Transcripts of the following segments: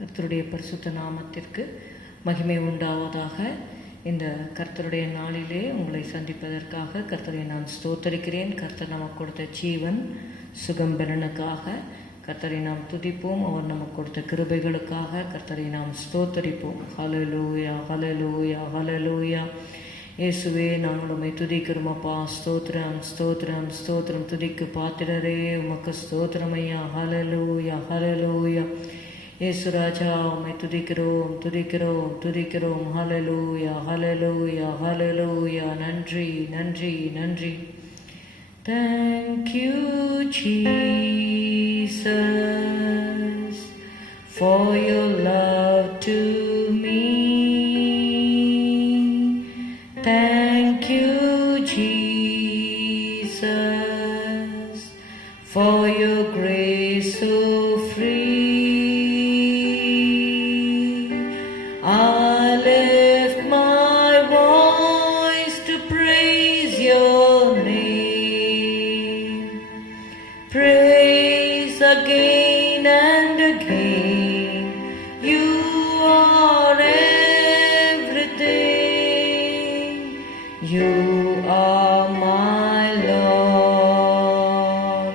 கர்த்தருடைய பரிசுத்த நாமத்திற்கு மகிமை உண்டாவதாக. இந்த கர்த்தருடைய நாளிலே உங்களை சந்திப்பதற்காக கர்த்தரை நான் ஸ்தோத்தரிக்கிறேன். கர்த்தர் நமக்கு கொடுத்த ஜீவன் சுகம் பெறனுக்காக கர்த்தரை நாம் துதிப்போம். அவர் நமக்கு கொடுத்த கிருபைகளுக்காக கர்த்தரை நாம் ஸ்தோத்தரிப்போம். ஹல்லேலூயா, ஹல்லேலூயா, ஹல்லேலூயா. இயேசுவே, நாங்கள் உம்மை துதிக்கிறோம் அப்பா. ஸ்தோத்திரம், ஸ்தோத்திரம், ஸ்தோத்திரம். துதிக்கு பாத்திரரே, உமக்கு ஸ்தோத்திரம் ஐயா. ஹல்லேலூயா, ஹல்லேலூயா. இயேசு ராஜா, உம்மை துதிக்கிறோம், துதிக்கிறோம், துதிக்கிறோம். ஹல்லேலூயா, ஹல்லேலூயா, ஹல்லேலூயா. நன்றி, நன்றி, நன்றி. Thank you, Jesus, for your love to me. Thank you, Jesus, for your grace so free. I lift my voice to praise your name. Praise again and again. You are everything. You are my Lord.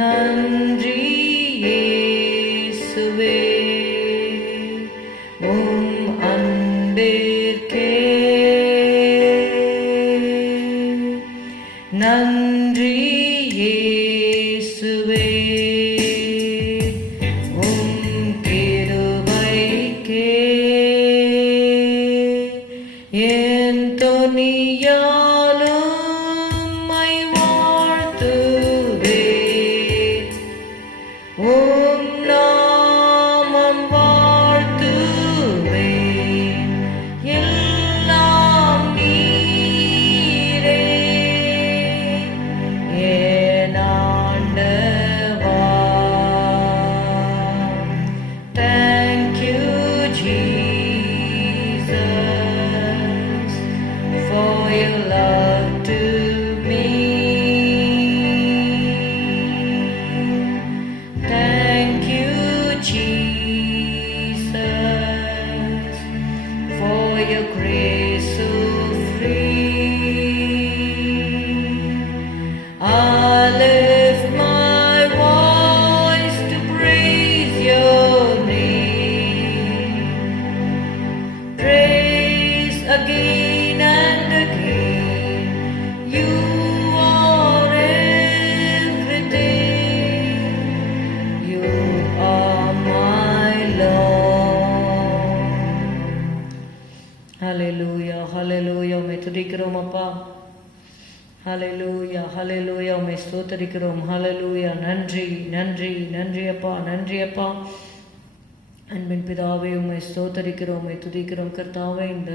நன்றி இயேசுவே, அன்பிற்கே நன்றி இயேசுவே, கிருபைக்கே என் தொனியாலும் my வாழ்த்துவேன். உம் நாமம் வாழ்த்துவேன். எல்லாம் நீரே என் ஆண்டவா. Thank you, Jesus, for your love to me. Thank you, Jesus, for your grace so free. I lift my voice to praise your name. Praise again and again. You are everything. You are my Lord. Hallelujah, hallelujah. உம்மை துதிக்கிறோம் அப்பா. ஹல்லேலூயா, ஹல்லேலூயா. உம்மை ஸ்தோத்தரிக்கிறோம். ஹல்லேலூயா. நன்றி, நன்றி, நன்றி அப்பா, நன்றி அப்பா. அன்பின் பிதாவே, உம்மை ஸ்தோத்தரிக்கிறோம், உம்மை துதிக்கிறோம் கர்த்தாவே. இந்த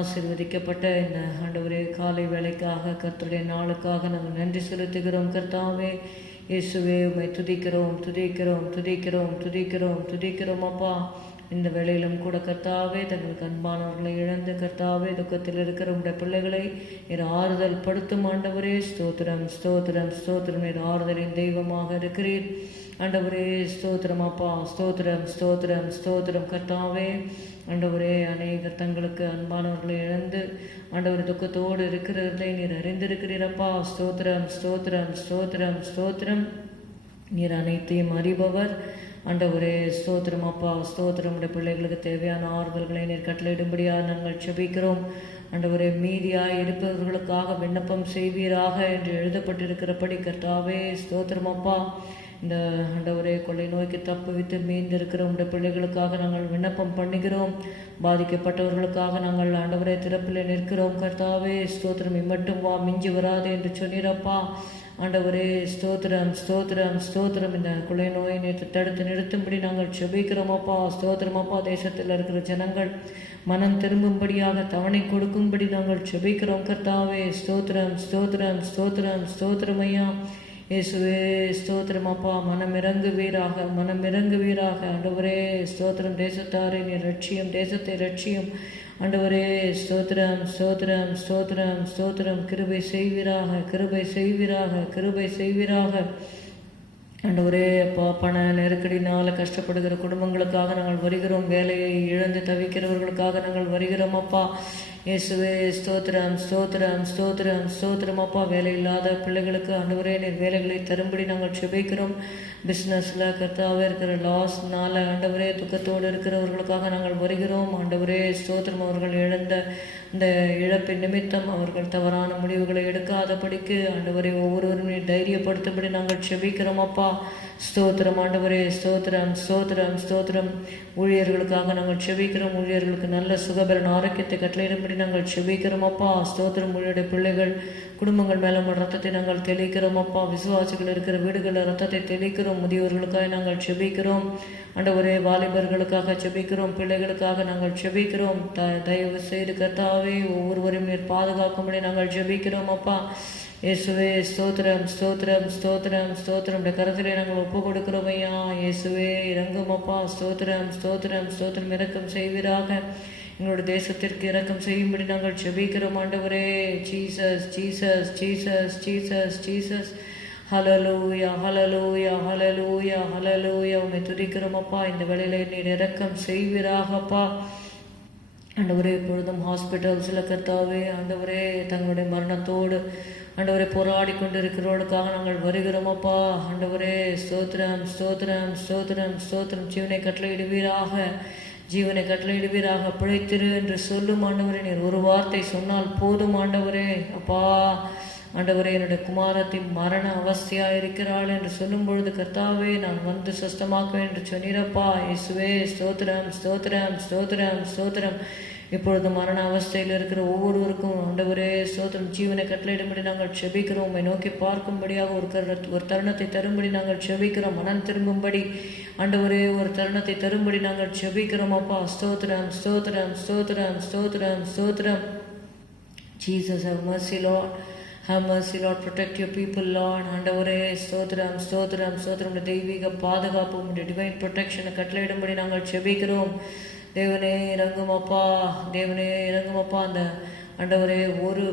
ஆசீர்வதிக்கப்பட்ட இந்த ஆண்டவரே காலை வேளைக்காக, கர்த்தருடைய நாளுக்காக நாங்கள் நன்றி செலுத்துகிறோம் கர்த்தாவே. இயேசுவே, உம்மை துதிக்கிறோம், துதிக்கிறோம், துதிக்கிறோம், துதிக்கிறோம், துதிக்கிறோம் அப்பா. இந்த வேளையிலும் கூட கர்த்தாவே, தங்களுக்கு அன்பானவர்களை இழந்து கர்த்தாவே துக்கத்தில் இருக்கிற உடைய பிள்ளைகளை நீர் ஆறுதல் படுத்தும் ஆண்டவரே. ஸ்தோத்திரம், ஸ்தோத்திரம், ஸ்தோத்திரம். நீர் ஆறுதலின் தெய்வமாக இருக்கிறீர் ஆண்டவரே. ஸ்தோத்திரம் அப்பா, ஸ்தோத்திரம், ஸ்தோத்திரம், ஸ்தோத்திரம் கர்த்தாவே. ஆண்டவரே, அநேகர் தங்களுக்கு அன்பானவர்களை இழந்து ஆண்டவர் துக்கத்தோடு இருக்கிறதை நீர் அறிந்திருக்கிறீரப்பா. ஸ்தோத்திரம், ஸ்தோத்திரம், ஸ்தோத்திரம், ஸ்தோத்திரம். நீர் அனைத்தையும் அறிபவர் ஆண்டவரே. ஸ்தோத்திரம் அப்பா, ஸ்தோத்திரம். உடைய பிள்ளைகளுக்கு தேவையான ஆறுதல்களை நீர் கட்டளையிடும்படியாக நாங்கள் செபிக்கிறோம் ஆண்டவரே. மீதியாய் இருப்பவர்களுக்காக விண்ணப்பம் செய்வீராக என்று எழுதப்பட்டிருக்கிறபடி கர்த்தாவே. ஸ்தோத்திரம் அப்பா. இந்த ஆண்டவரே, கொள்ளை நோய்க்கு தப்புவித்து மீந்திருக்கிற உடைய பிள்ளைகளுக்காக நாங்கள் விண்ணப்பம் பண்ணுகிறோம். பாதிக்கப்பட்டவர்களுக்காக நாங்கள் ஆண்டவரே திறப்பில் நிற்கிறோம் கர்த்தாவே. ஸ்தோத்திரம். இம்மட்டும் வா, மிஞ்சி வராது என்று சொன்னீரப்பா ஆண்டவரே. ஸ்தோத்திரம், ஸ்தோத்திரம், ஸ்தோத்திரம். இந்த கொள்ளை நோயை நேற்று தடுத்து நிறுத்தும்படி நாங்கள் செபிக்கிறோம் அப்பா. ஸ்தோத்திரம் அப்பா. தேசத்தில் இருக்கிற ஜனங்கள் மனம் திரும்பும்படியாக தவணை கொடுக்கும்படி நாங்கள் செபிக்கிறோம் கர்த்தாவே. ஸ்தோத்திரம், ஸ்தோத்திரம், ஸ்தோத்திரம், ஸ்தோத்திரம் ஐயா. இயேசுவே, ஸ்தோத்திரம் அப்பா. மனம் இறங்குவீராக, மனம் இறங்குவீராக ஆண்டவரே. ஸ்தோத்திரம். தேசத்தாரை நீர் ரட்சியும், தேசத்தை ரட்சியும் ஆண்டவரே. ஸ்தோத்திரம், ஸ்தோத்திரம், ஸ்தோத்திரம், ஸ்தோத்திரம். கிருபை செய்வீராக, கிருபை செய்வீராக, கிருபை செய்வீராக ஆண்டவரே அப்பா, பண நெருக்கடினால் கஷ்டப்படுகிற குடும்பங்களுக்காக நாங்கள் வருகிறோம். வேலையை இழந்து தவிக்கிறவர்களுக்காக நாங்கள் வருகிறோம் அப்பா. இயேசுவே ஸ்தோத்திரம் ஸ்தோத்திரம் ஸ்தோத்திரம் ஸ்தோத்திரம் அப்பா. வேலை இல்லாத பிள்ளைகளுக்கு ஆண்டவரே நீர் வேலைகளை தரும்படி நாங்கள் செபிக்கிறோம். பிஸ்னஸில் கர்த்தாவே இருக்கிற லாஸ்னால ஆண்டவரே துக்கத்தோடு இருக்கிறவர்களுக்காக நாங்கள் வருகிறோம். ஆண்டவரே ஸ்தோத்திரம். அவர்கள் இழந்த இந்த இழப்பின் நிமித்தம் அவர்கள் தவறான முடிவுகளை எடுக்காதபடிக்கு ஆண்டவரை ஒவ்வொருவரும் தைரியப்படுத்தும்படி நாங்கள் செபிக்கிறோம் அப்பா. ஸ்தோத்திரம் ஆண்டவரே ஸ்தோத்திரம் ஸ்தோத்திரம் ஸ்தோத்திரம். ஊழியர்களுக்காக நாங்கள் செபிக்கிறோம். ஊழியர்களுக்கு நல்ல சுகபலன் ஆரோக்கியத்தை கட்டளையிடும்படி நாங்கள் செபிக்கிறோம் அப்பா. ஸ்தோத்திரம். ஊழியருடைய பிள்ளைகள் குடும்பங்கள் மேலே ரத்தத்தை நாங்கள் தெளிக்கிறோம் அப்பா. விசுவாசிகள் இருக்கிற வீடுகளில் ரத்தத்தை தெளிக்கிறோம். முதியோர்களுக்காக நாங்கள் செபிக்கிறோம் ஆண்டவரே. வாலிபர்களுக்காக செபிக்கிறோம். பிள்ளைகளுக்காக நாங்கள் செபிக்கிறோம். தயவு செய்து கர்த்தாவே ஒவ்வொருவரையும் நீர் பாதுகாக்கும்படி நாங்கள் செபிக்கிறோம் அப்பா. இயேசுவே ஸ்தோத்திரம் ஸ்தோத்திரம் ஸ்தோத்திரம் ஸ்தோத்திரம். கருத்திலே நாங்கள் ஒப்பு கொடுக்கிறோம் ஐயா. இயேசுவே இறங்கும் அப்பா. ஸ்தோத்திரம் ஸ்தோத்திரம் ஸ்தோத்திரம். இரக்கம் செய்வீராக. எங்களுடைய தேசத்திற்கு இரக்கம் செய்யும்படி நாங்கள் செபிக்கிறோம் ஆண்டவரே. Jesus Jesus Jesus Jesus Jesus. Hallelujah hallelujah hallelujah hallelujah. உம்மை துதிக்கிறோம் அப்பா. இந்த வேளையில நீர் இரக்கம் செய்வீராகப்பா. ஆண்டவரே இப்பொழுதும் ஹாஸ்பிட்டல்ஸில் கர்த்தாவே ஆண்டவரே தங்களுடைய மரணத்தோடு ஆண்டவரை போராடி கொண்டு இருக்கிறவர்களுக்காக நாங்கள் வருகிறோம் அப்பா. ஆண்டவரே ஸ்தோத்திரம் ஸ்தோத்திரம் ஸ்தோத்திரம் ஸ்தோத்திரம். ஜீவனை கட்டளையிடுவீராக. ஜீவனை கட்டளையிடுவீராக. பிழைத்திரு என்று சொல்லும் ஆண்டவரே. நீர் ஒரு வார்த்தை சொன்னால் போதும் ஆண்டவரே அப்பா. ஆண்டவரே என்னுடைய குமாரத்தின் மரண அவஸ்தையாக இருக்கிறாள் என்று சொல்லும் பொழுது கர்த்தாவே நான் வந்து சுஸ்தமாக்குவேன் என்று சொன்னீரப்பா. இயேசுவே ஸ்தோத்திரம் ஸ்தோத்திரம் ஸ்தோத்திரம் ஸ்தோத்திரம். இப்பொழுது மரண அவஸ்தையில் இருக்கிற ஒவ்வொருவருக்கும் ஆண்டவரே ஸ்தோத்திரம் ஜீவனை கட்டளையிடும்படி நாங்கள் செபிக்கிறோம். உம்மை நோக்கி பார்க்கும்படியாக ஒரு தருணத்தை தரும்படி நாங்கள் செபிக்கிறோம். மனம் திரும்பும்படி ஆண்டவரே ஒரு தருணத்தை தரும்படி நாங்கள் செபிக்கிறோம் அப்பா. ஸ்தோத்திரம் ஸ்தோத்திரம் ஸ்தோத்திரம் ஸ்தோத்திரம் ஸ்தோத்திரம். Jesus have mercy Lord. Have mercy Lord. Protect your people Lord. ஆண்டவரே ஸ்தோத்திரம் ஸ்தோத்திரம் ஸ்தோத்திரம். தெய்வீக பாதுகாப்பு உடைய டிவைன் ப்ரொடெக்ஷனை கட்டளையிடும்படி நாங்கள் செபிக்கிறோம். தேவனே இறங்கும் அப்பா. தேவனே இறங்கும் அப்பா. அந்த ஆண்டவரே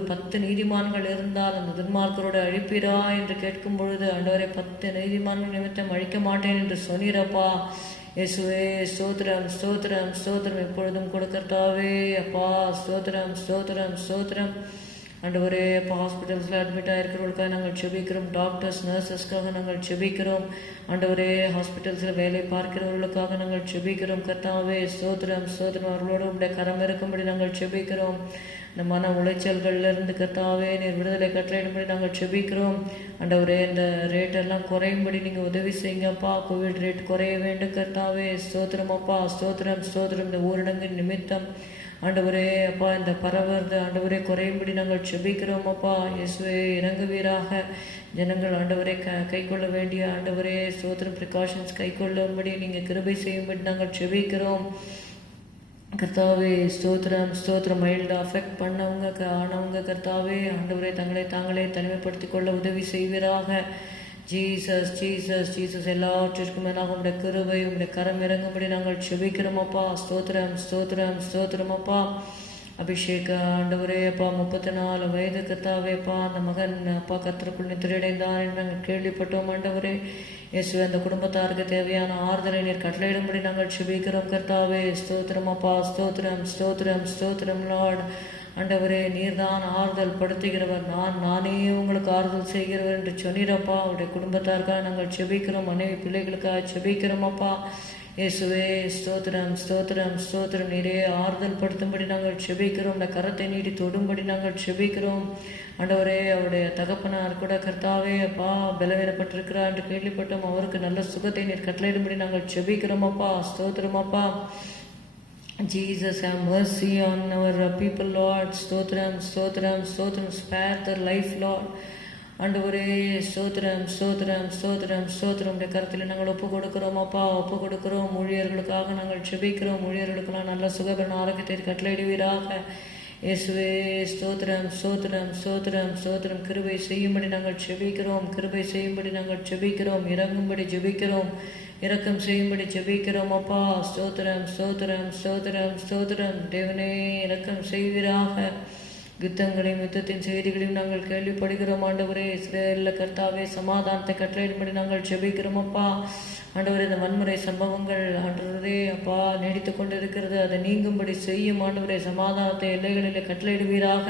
10 நீதிமான்கள் இருந்தால் அந்த துன்மார்க்கரோட அழிப்பீரா என்று கேட்கும் பொழுது ஆண்டவரே 10 நீதிமான்கள் நிமித்தம் அழிக்க மாட்டேன் என்று சொன்னீரப்பா. இயேசுவே ஸ்தோத்திரம் ஸ்தோத்திரம் ஸ்தோத்திரம். எப்பொழுதும் கொடுக்கர்த்தாவே அப்பா. ஸ்தோத்திரம் ஸ்தோத்திரம் ஸ்தோத்திரம். ஆண்டவரே இப்போ ஹாஸ்பிட்டல்ஸில் அட்மிட் ஆகிருக்கிறவர்களுக்காக நாங்கள் செபிக்கிறோம். டாக்டர்ஸ் நர்சஸ்க்காக நாங்கள் செபிக்கிறோம். ஆண்டவரே ஹாஸ்பிட்டல்ஸில் வேலை பார்க்கிறவர்களுக்காக நாங்கள் செபிக்கிறோம். கர்த்தாவே ஸ்தோத்திரம் ஸ்தோத்திரம். அவர்களோடு உடைய கரம் இருக்கும்படி நாங்கள் செபிக்கிறோம். இந்த மன உளைச்சல்களிலிருந்து கர்த்தாவே நீர் விடுதலை கட்டளையிடும்படி நாங்கள் செபிக்கிறோம். ஆண்டவரே இந்த ரேட்டெல்லாம் குறையும்படி நீங்கள் உதவி செய்யுங்கப்பா. கோவிட் ரேட் குறைய வேண்டும் கர்த்தாவே. ஸ்தோத்திரம் அப்பா. ஸ்தோத்திரம் ஸ்தோத்திரம். இந்த ஊரடங்கு நிமித்தம் ஆண்டவரே அப்பா இந்த பரவுறது ஆண்டவரே குறையும்படி நாங்கள் செபிக்கிறோம் அப்பா. இயேசுவே இறங்குவீராக. ஜனங்கள் ஆண்டவரை கை கொள்ள வேண்டிய ஆண்டவரே ஸ்தோத்திரம் ப்ரிகாஷன்ஸ் கை கொள்ளும்படி நீங்கள் கிருபை செய்யும்படி நாங்கள் செபிக்கிறோம். கர்த்தாவே ஸ்தோத்திரம் ஸ்தோத்திரம். மைல்டு அஃபெக்ட் பண்ணவங்க ஆனவங்க கர்த்தாவே ஆண்டவரே தங்களை தாங்களே தனிமைப்படுத்திக் கொள்ள உதவி செய்வீராக. Jesus Jesus Jesus. எல்லாவற்றிற்கும் மேலாக உடைய கிருபை உடைய கரம் இறங்கும்படி நாங்கள் செபிக்கிறோம் அப்பா. ஸ்தோத்திரம் ஸ்தோத்திரம் ஸ்தோத்திரம் அப்பா. அபிஷேக ஆண்டவரே அப்பா 34 வயது கர்த்தாவே அப்பா அந்த மகன் அப்பா கர்த்தருக்குள் நித்திரையடைந்தான் என்று நாங்கள் கேள்விப்பட்டோம் ஆண்டவரே. இயேசுவே அந்த குடும்பத்தாருக்கு தேவையான ஆறுதலை நீர் கட்டளையிடும்படி நாங்கள் செபிக்கிறோம் கர்த்தாவே. ஸ்தோத்திரம் அப்பா. ஸ்தோத்திரம் ஸ்தோத்திரம் ஸ்தோத்திரம் லார்ட். ஆண்டவரே நீர்தான் ஆறுதல் படுத்துகிறவர். நானே உங்களுக்கு ஆறுதல் செய்கிறவர் என்று சொன்னீரப்பா. அவருடைய குடும்பத்தாருக்காக நாங்கள் செபிக்கிறோம். மனைவி பிள்ளைகளுக்காக செபிக்கிறோம் அப்பா. இயேசுவே ஸ்தோத்திரம் ஸ்தோத்திரம் ஸ்தோத்திரம். நீரே ஆறுதல் படுத்தும்படி நாங்கள் செபிக்கிறோம். இந்த கரத்தை நீடி தொடும்படி நாங்கள் செபிக்கிறோம். ஆண்டவரே அவருடைய தகப்பனார் கூட கர்த்தாவே அப்பா பலவீனப்பட்டிருக்கிறார் என்று கேள்விப்பட்டோம். அவருக்கு நல்ல சுகத்தை நீர் கட்டளையிடும்படி நாங்கள் செபிக்கிறோம் அப்பா. ஸ்தோத்திரம் அப்பா. Jesus, have mercy on our people, Lord. Stotram, Stotram, Stotram. Spare their life, Lord. ஆண்டவரே ஸ்தோத்திரம் ஸ்தோத்திரம் ஸ்தோத்திரம் ஸ்தோத்திரம். உடைய கருத்தில் நாங்கள் ஒப்பு கொடுக்கிறோம் அப்பா. ஒப்பு கொடுக்கிறோம். ஊழியர்களுக்காக நாங்கள் செபிக்கிறோம். ஊழியர்களுக்கெல்லாம் நல்ல சுகபலன் ஆரோக்கியத்தை கட்டளையிடுவீராக. இயேசுவே ஸ்தோத்திரம் ஸ்தோத்திரம் ஸ்தோத்திரம் ஸ்தோத்திரம். கிருபை செய்யும்படி நாங்கள் செபிக்கிறோம். கிருபை செய்யும்படி நாங்கள் செபிக்கிறோம். இறங்கும்படி ஜெபிக்கிறோம். இரக்கம் செய்யும்படி ஜெபிக்கிறோம் அப்பா. ஸ்தோத்திரம் ஸ்தோத்திரம் ஸ்தோத்திரம் ஸ்தோத்திரம். தேவனே இரக்கம் செய்வீராக. யுத்தங்களையும் யுத்தத்தின் செய்திகளையும் நாங்கள் கேள்விப்படுகிறோம் ஆண்டவரே. இஸ்ரேலில் கர்த்தாவே சமாதானத்தை கட்டளையிடும்படி நாங்கள் ஜெபிக்கிறோம் அப்பா. ஆண்டவரே, இந்த வன்முறை சம்பவங்கள் ஆண்டவரே அப்பா நீடித்து கொண்டு இருக்கிறது, அதை நீங்கும்படி செய்யும் ஆண்டவரே. சமாதானத்தை எல்லைகளில் கட்டளையிடுவீராக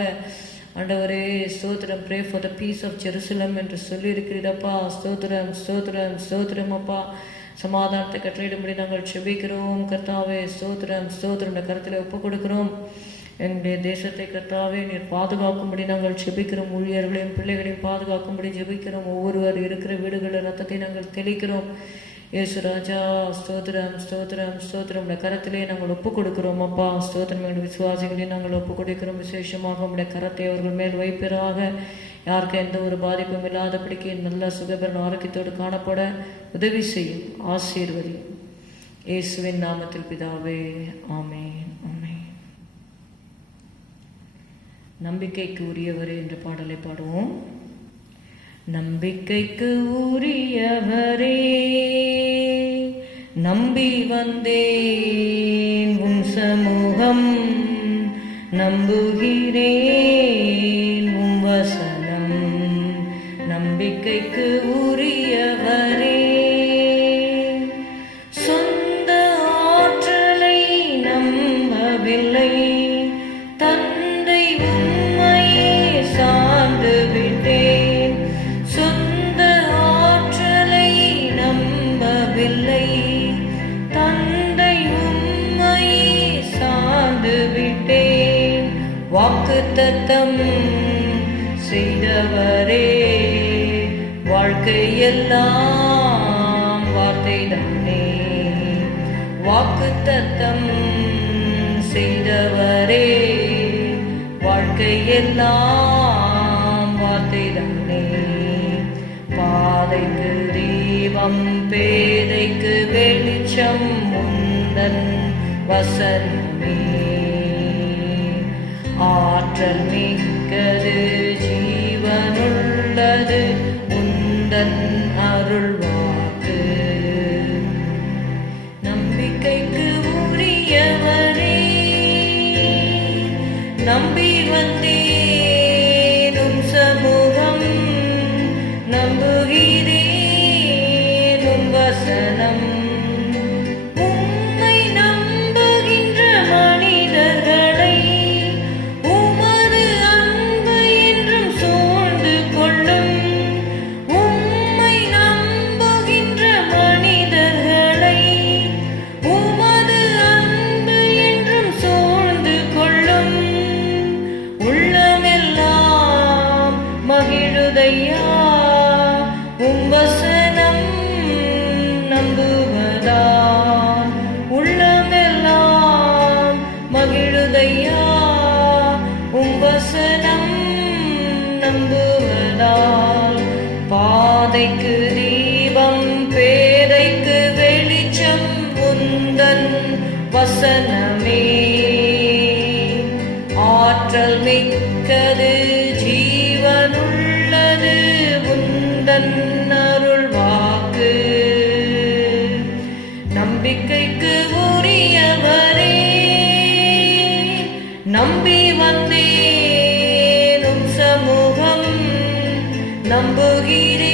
ஆண்டவரே. ஸ்தோத்திரம். Pray for the peace of Jerusalem என்று சொல்லியிருக்கிறீரப்பா. ஸ்தோத்திரம் ஸ்தோத்திரம் ஸ்தோத்திரம் அப்பா. சமாதானத்தை கட்டளையிடும்படி நாங்கள் ஜெபிக்கிறோம் கர்த்தாவே. ஸ்தோத்திரம் ஸ்தோத்திரம். இந்த கருத்தில் ஒப்புக் கொடுக்கிறோம். எங்களுடைய தேசத்தை கர்த்தாவே நீர் பாதுகாக்கும்படி நாங்கள் ஜெபிக்கிறோம். ஊழியர்களையும் பிள்ளைகளையும் பாதுகாக்கும்படி ஜெபிக்கிறோம். ஒவ்வொருவர் இருக்கிற வீடுகளில் ரத்தத்தை நாங்கள் தெளிக்கிறோம். இயேசு ராஜா ஸ்தோத்திரம் ஸ்தோத்திரம் ஸ்தோத்திரம். உடைய கரத்திலே நாங்கள் ஒப்புக் கொடுக்கிறோம் அப்பா. ஸ்தோத்திரம். எங்களுடைய விசுவாசிகளையும் நாங்கள் ஒப்புக் கொடுக்கிறோம். விசேஷமாக உடைய கரத்தை அவர்கள் மேல் வைப்பீராக. யாருக்கு எந்த ஒரு பாதிப்பும் இல்லாதபடிக்கு நல்ல சுகபரண ஆரோக்கியத்தோடு காணப்பட உதவி செய்யும். ஆசீர்வதியும். இயேசுவின் நாமத்தில் பிதாவே, ஆமென் ஆமென். நம்பிக்கைக்கு உரியவரே என்ற பாடலை பாடுவோம். நம்பிக்கைக்கு உரியவரே, நம்பி வந்தேன் உன் சமூகம், நம்புகிறேன் உன் வசனம். நம்பிக்கைக்கு உரியவரே, சொந்த ஆற்றலை நம்பவில்லை, தந்தை உம்மையே சார்ந்து விட்டேன். சொந்த ஆற்றலை நம்பவில்லை, தந்தை உம்மையே சார்ந்து விட்டேன். வாக்குத்தத்தம் செய்தவரே, வாழ்க்கையெல்லாம் வார்த்தை தானே. வாக்குத்தத்தம் செய்தவரே, வாழ்க்கையெல்லாம் வார்த்தை தானே. பாதைக்கு தீபம், பேதைக்கு வெளிச்சம் உந்தன் வசனமே. ஆற்றல் மிக்கது, ஜீவனுள்ளது உந்தன் அருள்வாக்கு. நம்பிக்கைக்கு உரியவரே, நம்பி வந்தேன் உம் சமூகம், நம்புகிறேன் உம் வசனம். உம்மை நம்புகின்ற மனிதர்களை உமது அன்பு என்றும் சூழ்ந்து கொள்ளும். உம்மை நம்புகின்ற மனிதர்களை உமது அன்பு என்றும் சூழ்ந்து கொள்ளும். உள்ளமெல்லாம் மகிழுதையா உம் வசனம் நம்புவதால். உள்ளமெல்லாம் மகிழுதையா உம் வசனம் நம்புவதால். பாதைக்கு தீபம், பேதைக்கு வெளிச்சம் உந்தன் வசனமே. ஆற்றல் மிக்கது, ஜீவனுள்ளது உந்தன் அருள்வாக்கு. நம்பிக்கைக்கு உரியவரே, நம்பி வந்தேன் உம் சமூகம்,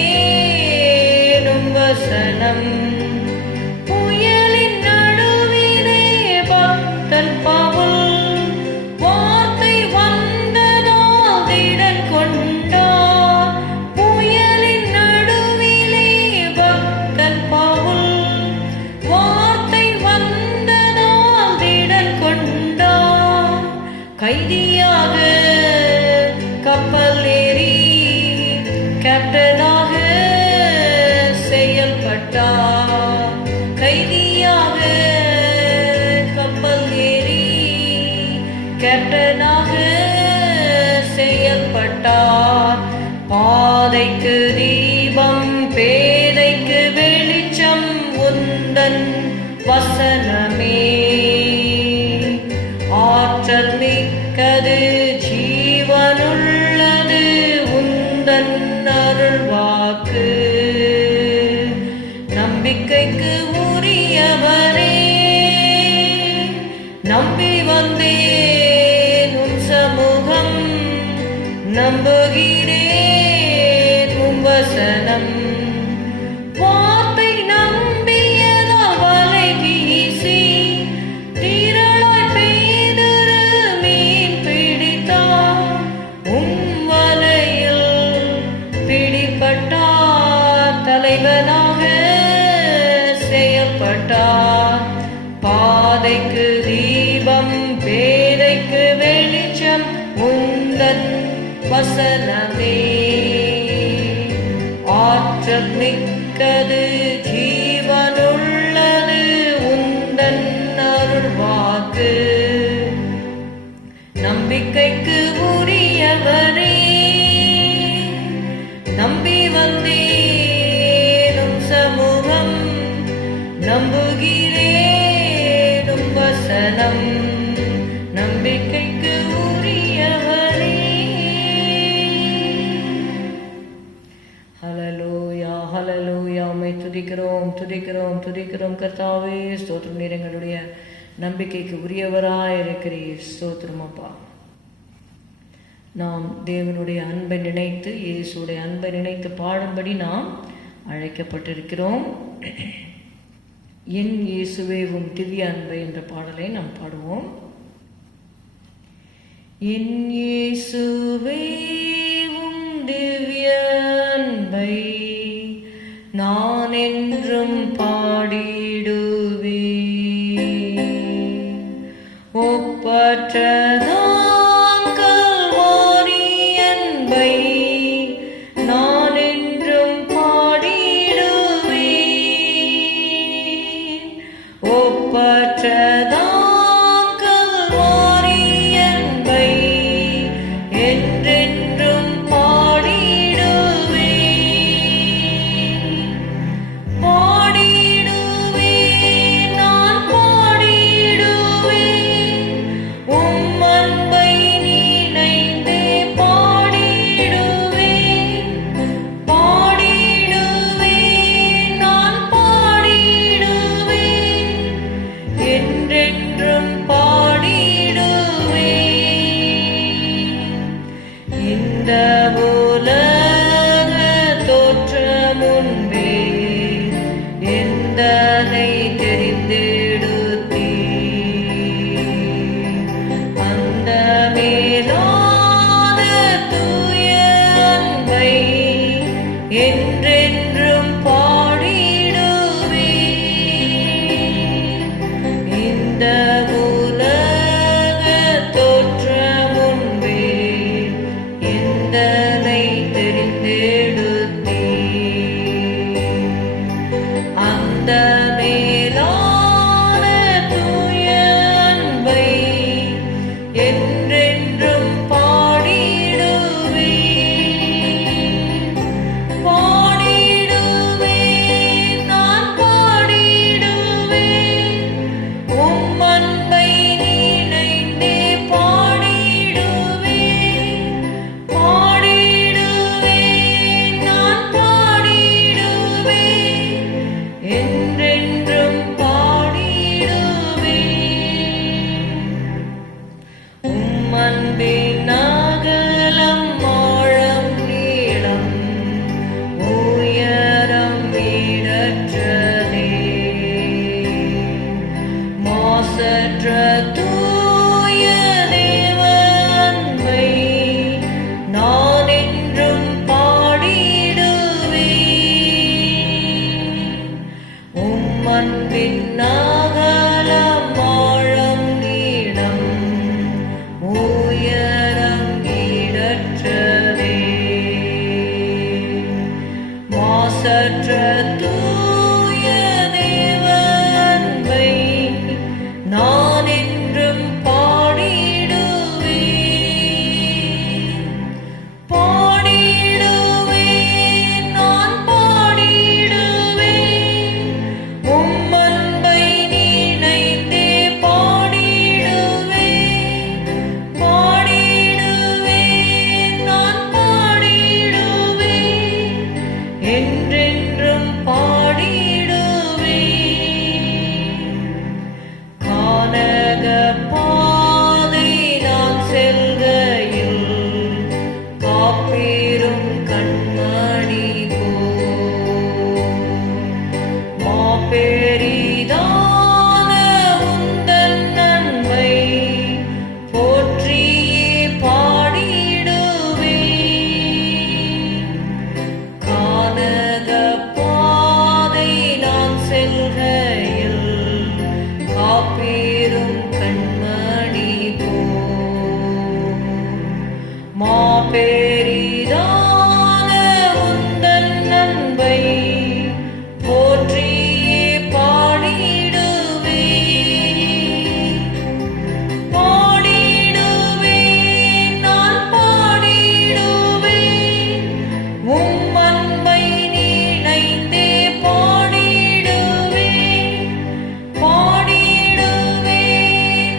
நம்புகிறேன் உம் வசனம். புயலின் நடுவிலே பக்தன் பவுல், வார்த்தை வந்ததால் திடன் கொண்டார். புயலின் நடுவிலே பக்தன் பவுல், வார்த்தை வந்ததால் திடன் கொண்டார். கைதியாக கப்பல் ஏறி கேப்டனாக செயல்பட்டார். கைதியாக கப்பல் ஏறி கேப்டனாக செயல்பட்டார். பாதைக்கு தீபம், பேதைக்கு வெளிச்சம் உந்தன் வசனமே. ஆற்றல் மிக்கது, ஜீவனுள்ளது உந்தன் அருள்வாக்கு. நம்பிக்கைக்கு உரியவரே, நம்பி வந்தேன் உம் சமூகம், பாதைக்கு தீபம் பேதைக்கு வெளிச்சம் உந்தன் வசனமே. ஆற்றல் மிக்கது ஜீவனுள்ளது உந்தன் அருள்வாக்கு. நம்பிக்கைக்கு உரியவரே நம்பி வந்தேனும் சமூகம், நம்புகிறேனும் வசனம். நம்பிக்கைக்கு உரியவரே. ஹல்லேலூயா ஹல்லேலூயா. உம்மை துதிக்கிறோம் துதிக்கிறோம் துதிக்கிறோம் கர்த்தாவே. ஸ்தோத்திரம். நீர் எங்களுடைய நம்பிக்கைக்கு உரியவராய் இருக்கிறீர். ஸ்தோத்திரம் அப்பா. நாம் தேவனுடைய அன்பை நினைத்து, இயேசுடைய அன்பை நினைத்து பாடும்படி நாம் அழைக்கப்பட்டிருக்கிறோம். என் இயேசுவே உம் திவ்ய அன்பை என்ற பாடலை நாம் பாடுவோம். என் இயேசுவே உம் திவ்ய அன்பை நான் என்றும் பாடிடுவேன். ஒப்பற்றதாம் கல்வாரி அன்பை நான் என்றும் பாடிடுவேன். ஒப்பற்றதாம் கல்வாரி அன்பை என்றென்றும் பாடிடுவேன். பாடிடுவேன் நான் பாடிடுவேன். உம் அன்பை நினைந்தே பாடிடுவேன். பாடிடுவேன் நான் பாடிடுவேன். என்றென்றும் பாடிடுவேன். இந்த உலக தோற்றம் முன்பே எந்தனை தெரிந்தெடுத்தீர். அந்த மேலான தூய அன்பை என்றென்றும் பாடிடுவேன். இந்த உலக தோற்றம் முன்பே எந்தனை தெரிந்தெடுத்தீர். அந்த மேலான தூய அன்பை என்றென்றும் பாடிடுவேன். பாடிடுவேன் நான் பாடிடுவேன். உம் அன்பை நினைந்தே பாடிடுவேன். பாடிடுவேன் நான் பாடிடுவேன். என்றென்றும் பாடிடுவேன். உம் அன்பின் அகலம் ஆழம் நீளம் உயரம் ஈடற்றதே. மாசற்ற தூய தேவ அன்பை நான் என்றும் பாடிடுவேன். உம் அன்பின் அகலம் ஆழம் நீளம் உயரம் ஈடற்றதே. மாசற்ற தூய தேவ அன்பை நான் என்றும் காப்பீரும் கண்மணி போ மாபெரிதான உந்தன் அன்பை போற்றியே பாடிடுவேன் நான் பாடிடுவேன் உம் அன்பை நினைந்தே பாடிடுவேன்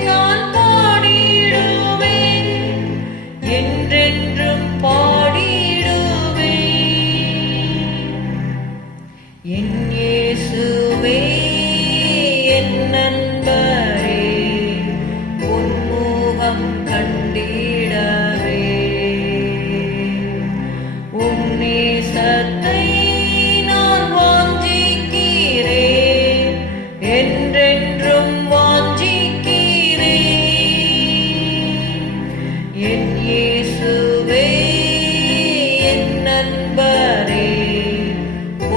நான் பாடிடுவேன் என்றென்றும் பாடிடுவேன் என் இயேசுவே என் நண்பரே உன்முகம் கண்டிடவே உம் நேசத்தை நான் வாஞ்சிக்கிறேன் என்றென்றும் வாஞ்சிக்கிறேன் என் இயேசுவே என் நண்பரே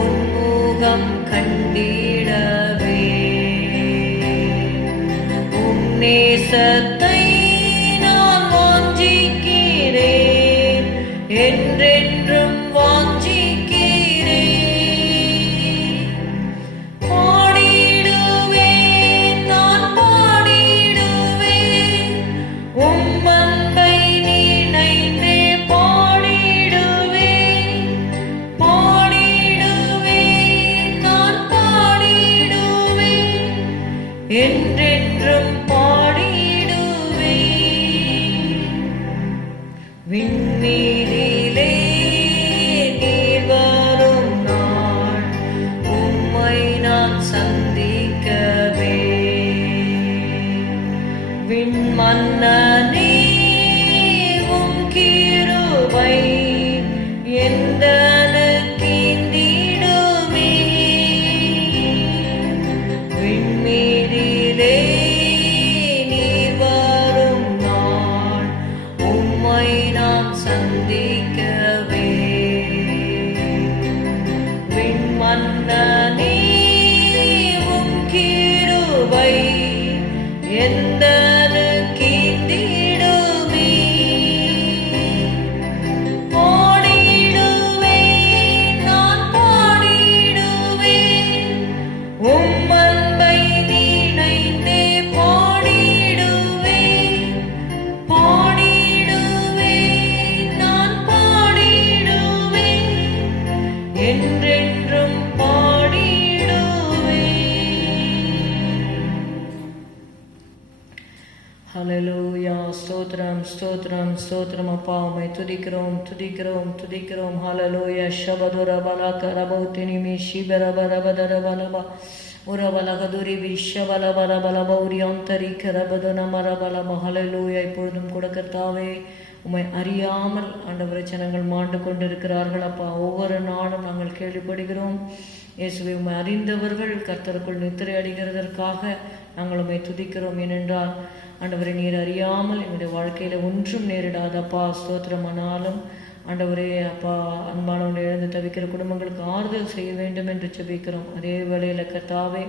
உன்முகம் கண்டிடவே உம் நேசத்தை நான் வாஞ்சிக்கிறேன் என்றென்றும் வாஞ்சிக்கிறேன் பாடிடுவேன் நான் பாடிடுவேன் உம் அன்பை நினைந்தே பாடிடுவேன் நான் பாடிடுவேன் என்றென்றும் பாடிடுவேன் விண்மீதிலே நீர் வரும் நாள் உம்மை நான் சந்திக்கவே விண்மன்னனே உம் கிருபை எந்தனுக்கிந்திடுமே விண்மீதிலே நீர் வரும் நாள் உம்மை நான் சந்திக்கவே விண்மன்னனே உம் கிருபை எந்தனுக்கிந்திடுமே பாடிடுவேன் நான் பாடிடுவேன் உம் அன்பை நினைந்தே பாடிடுவேன் நான் பாடிடுவேன் என்றென்றும் பாடிடுவேன். ஹல்லேலூயா ஸ்தோத்திரம் ஸ்தோத்திரம் ஸ்தோத்திரம் அப்பா உம்மை துதிக்கிறோம் துதிக்கிறோம் துதிக்கிறோம் ஹல்லேலூயா ஷபதுர பலக ரபௌதினிமி ஷிபர பரபதர பலப உரபலகதுரி விஷபல பலபல உரியாந்தரிக்க ரபதுன மரபலப ஹல்லேலூயா இப்பொழுதும் கூட கர்த்தாவே உம்மை அறியாமல் ஆண்டவரை ஜனங்கள் மாண்டு கொண்டிருக்கிறார்கள் அப்பா ஒவ்வொரு நாளும் நாங்கள் கேள்விப்படுகிறோம் இயேசுவை உம்மை அறிந்தவர்கள் கர்த்தருக்குள் நித்திரை அடைகிறதற்காக நாங்கள் உம்மை துதிக்கிறோம் ஏனென்றால் ஆண்டவரை நீர் அறியாமல் எங்களுடைய வாழ்க்கையில் ஒன்றும் நேரிடாதப்பா ஸ்தோத்திரமானாலும் ஆண்டவரே அப்பா அன்பானவனை இழந்து தவிக்கிற குடும்பங்களுக்கு ஆறுதல் செய்ய வேண்டும் என்று ஜெபிக்கிறோம். அதே வேளையில் கர்த்தாவே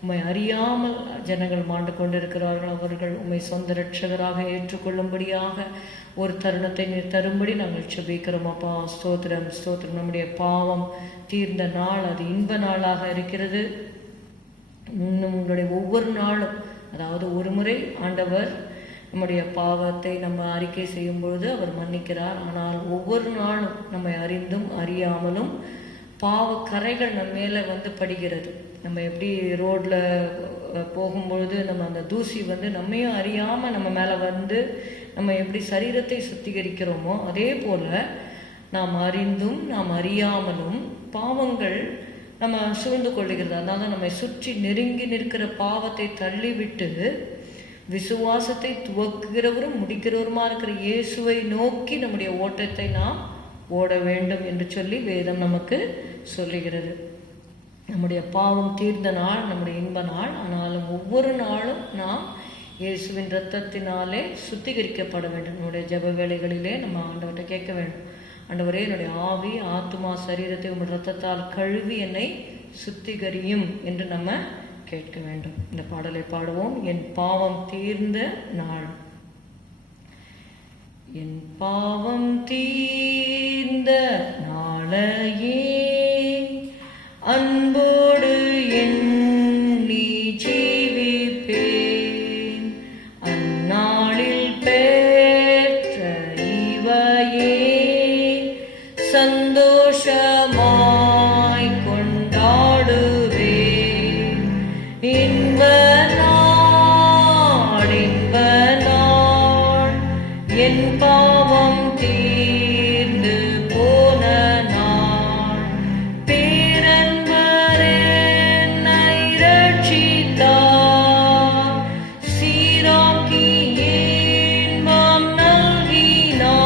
உம்மை அறியாமல் ஜனங்கள் மாண்டு கொண்டிருக்கிறார்கள். அவர்கள் உம்மை சொந்த இரட்சகராக ஏற்றுக்கொள்ளும்படியாக ஒரு தருணத்தை நீர் தரும்படி நாங்கள் ஜெபிக்கிறோம் அப்பா. ஸ்தோத்திரம் ஸ்தோத்திரம். நம்முடைய பாவம் தீர்ந்த நாள் அது இன்ப நாளாக இருக்கிறது. இன்னும் உங்களுடைய ஒவ்வொரு நாளும், அதாவது ஒரு முறை ஆண்டவர் நம்முடைய பாவத்தை நம்ம அறிக்கை செய்யும் பொழுது அவர் மன்னிக்கிறார். ஆனால் ஒவ்வொரு நாளும் நம்மை அறிந்தும் அறியாமலும் பாவ கரைகள் நம்ம மேலே வந்து படுகிறது. நம்ம எப்படி ரோட்டில் போகும்பொழுது நம்ம அந்த தூசி வந்து நம்மையும் அறியாமல் நம்ம மேலே வந்து நம்ம எப்படி சரீரத்தை சுத்திகரிக்கிறோமோ அதே போல் நாம் அறிந்தும் நாம் அறியாமலும் பாவங்கள் நம்ம சூழ்ந்து கொள்ளுகிறது. அதனால நம்மை சுற்றி நெருங்கி நிற்கிற பாவத்தை தள்ளிவிட்டு விசுவாசத்தை துவக்குகிறவரும் முடிக்கிறவருமா இருக்கிற இயேசுவை நோக்கி நம்முடைய ஓட்டத்தை நாம் ஓட வேண்டும் என்று சொல்லி வேதம் நமக்கு சொல்லுகிறது. நம்முடைய பாவம் தீர்ந்த நாள் நம்முடைய இன்ப நாள். ஆனாலும் ஒவ்வொரு நாளும் நாம் இயேசுவின் இரத்தத்தினாலே சுத்திகரிக்கப்பட வேண்டும். நம்முடைய ஜெப வேளைகளிலே நம்ம ஆண்டவர்கிட்ட கேட்க வேண்டும், ஆண்டவரே என்னுடைய ஆவி ஆத்துமா சரீரத்தை உங்கள் இரத்தத்தால் கழுவி என்னை சுத்திகரியும் என்று நம்ம கேட்க வேண்டும். இந்த பாடலை பாடுவோம். என் பாவம் தீர்ந்த நாள். என் பாவம் தீர்ந்த நாளையே அன்போடு எண்ணி ஜீவிப்பேன். அந்நாளில் பெற்ற இவையே சந்தோஷமாய் கொண்டாடுவேன். இன்ப நாள், இன்ப நாள், என் பாவம் தீர்ந்து போன நாள். பேரன்பர் என்னை ரட்சித்தார், சீராக்கி இன்பம் நல்கினார்.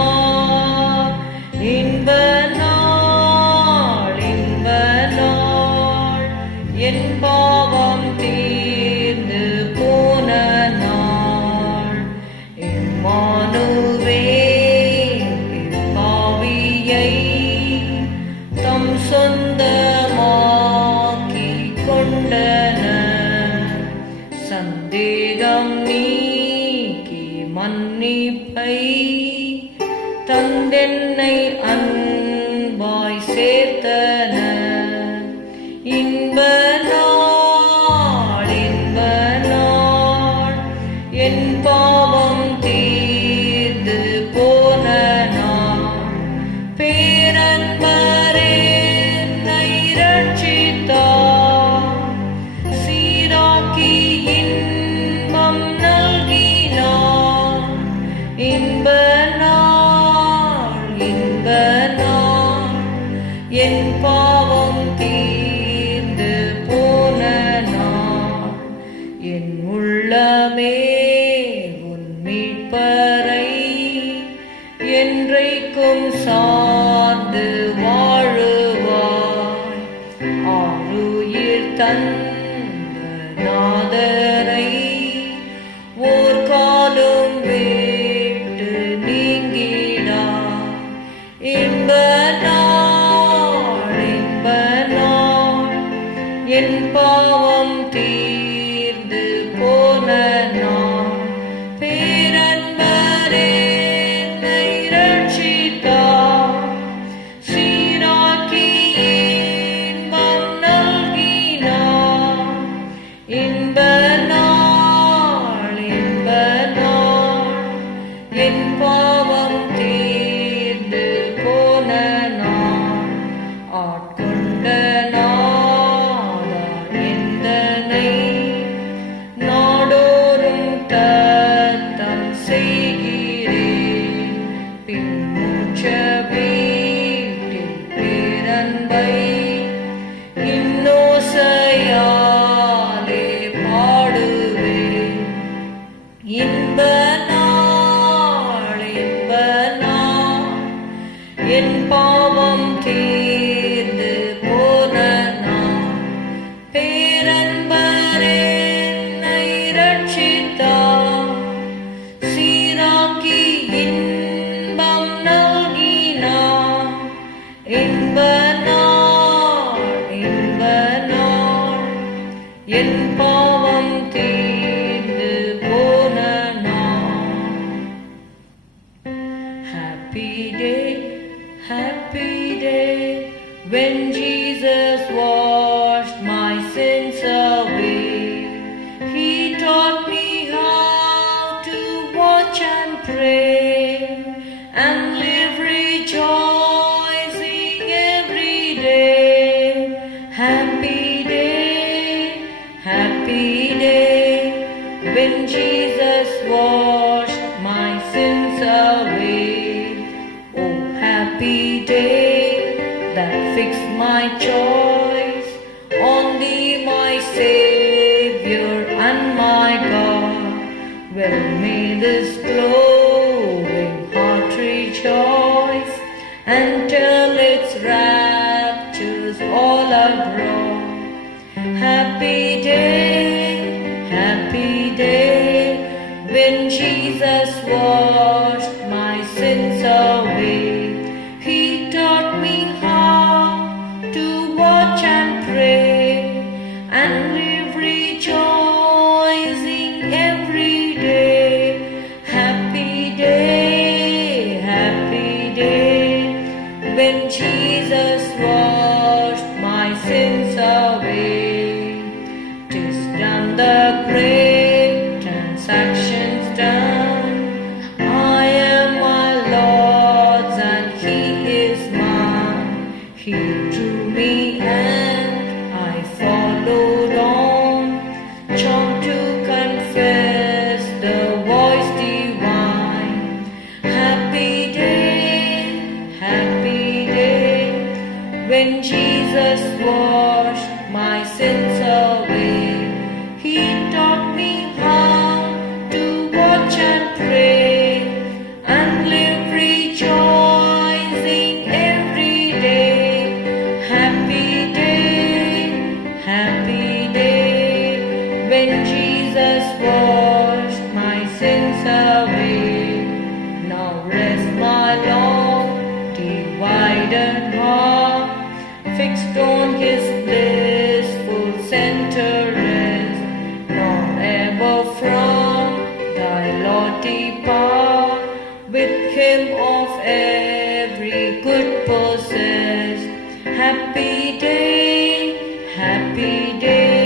இன்ப நாள், இன்ப நாள், என் பாவம் தீர்ந்து போன நாள். இம்மானுவேல் பாவியை தம் சொந்தமாக்கிக் கொண்டனர். சந்தேகம் நீக்கி மன்னிப்பை தந்தென்னை அன்பாய் சேர்த்தனர். இன்ப நாள், இன்ப நாள், என் பாவம் தீர்ந்து போன நாள். பேரன்பர் என்னை ரட்சித்தார், சீராக்கி இன்பம் நல்கினார். இன்ப நாள், இன்ப நாள், என் பாவம் தீர்ந்து போன நாள். என் உள்ளமே உன் மீட்பரை என்றைக்கும் சார்ந்து வாழுவாய். ஆருயிர் தந்த நாதரை ஓர் காலும் விட்டு நீங்கிடாய். இன்ப நாள், இன்ப நாள், என் பாவம் தீர்ந்து போன நாள். பேரன்பர் என்னை ரட்சித்தார், சீராக்கி இன்பம் நல்கினார். இன்ப நாள், இன்ப நாள், என் பாவம் தீர்ந்து போன நாள். ஆட்கொண்ட நாளால் எந்தனை நாடோறும் தத்தம் செய்கிறேன். பின்மூச்ச வீட்டில் பேரன்பை இன்னோசையாலே பாடுவேன். இன்ப நாள், இன்ப நாள், என் பாவம் தீர்ந்து போன நாள். பேரன்பர் என்னை ரட்சித்தார், சீராக்கி இன்பம் நல்கினார். இன்ப நாள், இன்ப நாள், என் பாவம் தீர்ந்து போன நாள். Happy day, happy day, when Jesus washed my sins away. He taught me how to watch and pray and live rejoicing every day. Happy day, happy day, when Jesus washed my sins away. Oh, happy day that fixed my choice on Thee, my Savior and my God. Well, may this glowing heart rejoice and tell its raptures all abroad. Happy day, when Jesus washed my sins away. He taught me how to watch and pray and live depart with him of every good possess. Happy day,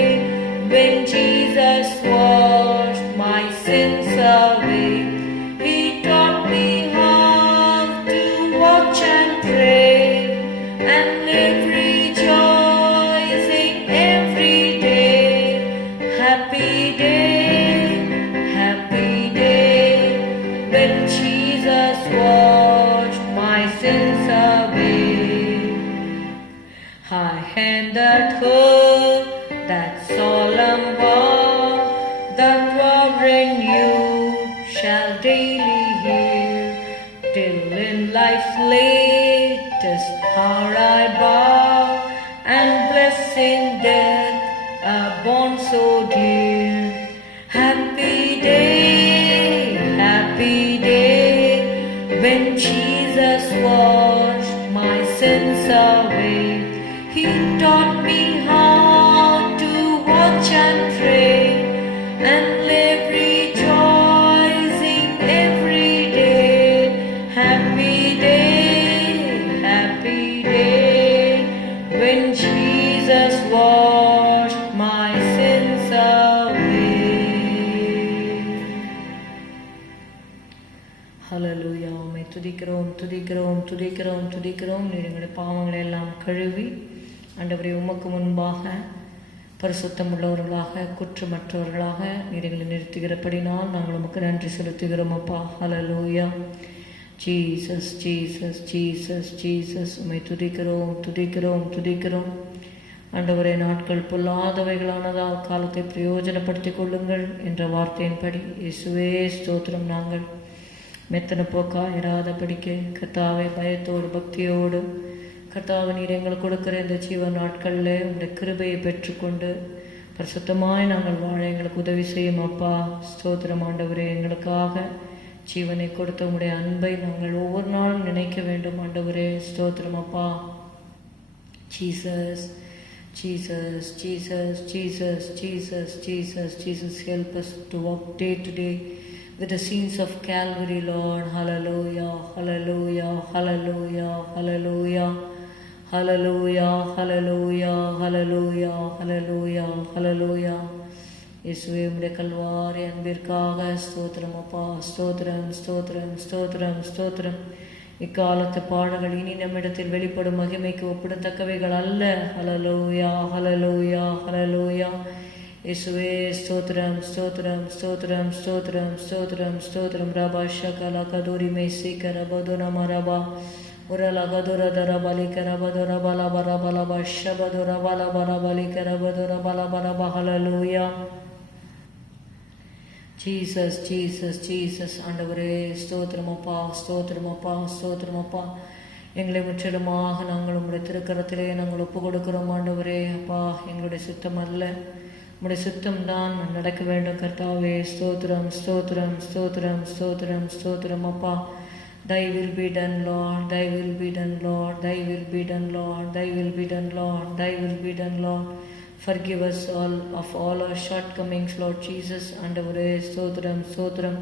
when Jesus washed my sins away. He taught me how to watch and pray and live rejoicing every day. Happy day, when Jesus washed my sins away. I hand that hope, that solemn vow, that warring you shall daily hear, till in life's latest hour I bow, and blessing death a bond so dear. Happy day, when Jesus washed my sins away. He taught me how to watch and pray and live rejoicing every day. Happy day, when Jesus washed my sins away. Hallelujah. உம்மை துதிக்கிறோம் நீர் எங்களுடைய பாவங்களை எல்லாம் கழுவி ஆண்டவரே உமக்கு முன்பாக பரிசுத்தம் உள்ளவர்களாக குற்றமற்றவர்களாக நீர் எங்களை நிறுத்துகிறபடினால் நாங்கள் உமக்கு நன்றி செலுத்துகிறோம் அப்பா. ஹல்லேலூயா. ஜீசஸ் உம்மை துதிக்கிறோம் ஆண்டவரே, நாட்கள் பொல்லாதவைகளானதால் காலத்தை பிரயோஜனப்படுத்திக் கொள்ளுங்கள் என்ற வார்த்தையின்படி இயேசுவே ஸ்தோத்திரம். நாங்கள் மெத்தன போக்கா இராதபடிக்கு கர்த்தாவே பயத்தோடு பக்தியோடு கர்த்தாவை நீர் எங்களுக்கு கொடுக்கிற இந்த ஜீவ நாட்களில் உங்களுடைய கிருபையை பெற்றுக்கொண்டு பரிசுத்தமாய் நாங்கள் வாழ எங்களுக்கு உதவி செய்யும் அப்பா. ஸ்தோத்திரம் ஆண்டவரே. எங்களுக்காக ஜீவனை கொடுத்த உங்களுடைய அன்பை நாங்கள் ஒவ்வொரு நாளும் நினைக்க வேண்டும் ஆண்டவரே. ஸ்தோத்திரம் அப்பா. Jesus help us to walk day to day with the scenes of Calvary, Lord. Hallelujah. இயேசுவே உம்முடைய கல்வாரி அன்பிற்காக ஸ்தோத்திரம் அப்பா. ஸ்தோத்திரம். இக்காலத்து பாடல்கள் இனி நம்மிடத்தில் வெளிப்படும் மகிமைக்கு ஒப்பிடத்தக்கவைகள் அல்ல. ஹல்லேலூயா. இயேசுவே ஸ்தோத்திரம். ரபா ஷகல கதூரி மேசிகர பதுரம ரபா உரல கதுர தர பலிகர பதுர பல பர பல பஷ பதுர பல பர பலிகர பதுர பல பர பஹலலூயா. ஜீசஸ் ஆண்டவரே ஸ்தோத்திரம் அப்பா. எங்களை முற்றிலுமாக நாங்கள் உங்களுடைய திருக்கரத்திலே நாங்கள் ஒப்பு கொடுக்கிறோம் ஆண்டவரே. அப்பா, எங்களுடைய சுத்தம் அல்ல, உங்களுடைய சுத்தம் தான் நடக்க வேண்டும் கர்த்தாவே. ஸ்தோத்திரம் அப்பா. Thy will be done, Lord. Thy will be done, Lord. Forgive us all of all our shortcomings, Lord Jesus. ஆண்டவரே ஸ்தோத்திரம்.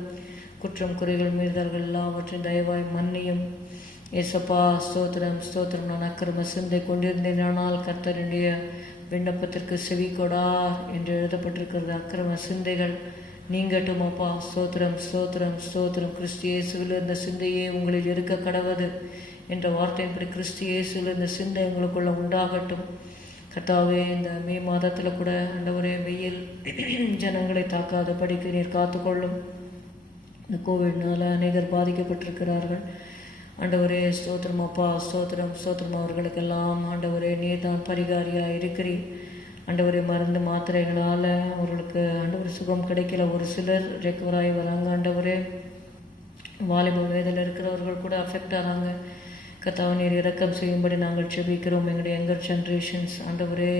குற்றம் குறைகள் மீறுதல்கள் எல்லாவற்றையும் தயவாய் மன்னியும் ஏசப்பா. ஸ்தோத்திரம். நான் அக்கிரம சிந்தை கொண்டிருந்தேனால் கர்த்தருடைய விண்ணப்பத்திற்கு செவி கொடா என்று எழுதப்பட்டிருக்கிறது. அக்கிரம சிந்தைகள் நீங்கட்டும் அப்பா. ஸ்தோத்திரம். கிறிஸ்து இயேசுவில் இந்த சிந்தையே உங்களில் இருக்க கடவது என்ற வார்த்தையின்படி கிறிஸ்து இயேசுவில் இந்த சிந்தை உங்களுக்குள்ள உண்டாகட்டும் கர்த்தாவே. இந்த மே மாதத்தில் கூட ஆண்டவரே வெயில் ஜனங்களை தாக்காத படிக்க நீர் காத்துக்கொள்ளும். இந்த கோவிட்னால அநேகர் பாதிக்கப்பட்டிருக்கிறார்கள் ஆண்டவரே. ஸ்தோத்திரம் அப்பா. ஸ்தோத்திரம் அவர்களுக்கெல்லாம் ஆண்டவரே நீர் தான் பரிகாரியாக இருக்கிறீர் ஆண்டவரே. மருந்து மாத்திரைகளால் அவர்களுக்கு ஆண்டவர் சுகம் கிடைக்கல. ஒரு சிலர் ரெக்கவர் ஆகி வராங்க ஆண்டவரே. வாலிப வயதில் இருக்கிறவர்கள் கூட அஃபெக்ட் ஆகிறாங்க கர்த்தாவே. நீர் இரக்கம் செய்யும்படி நாங்கள் செபிக்கிறோம். எங்களுடைய யங்கர் ஜென்ரேஷன்ஸ் ஆண்டவரே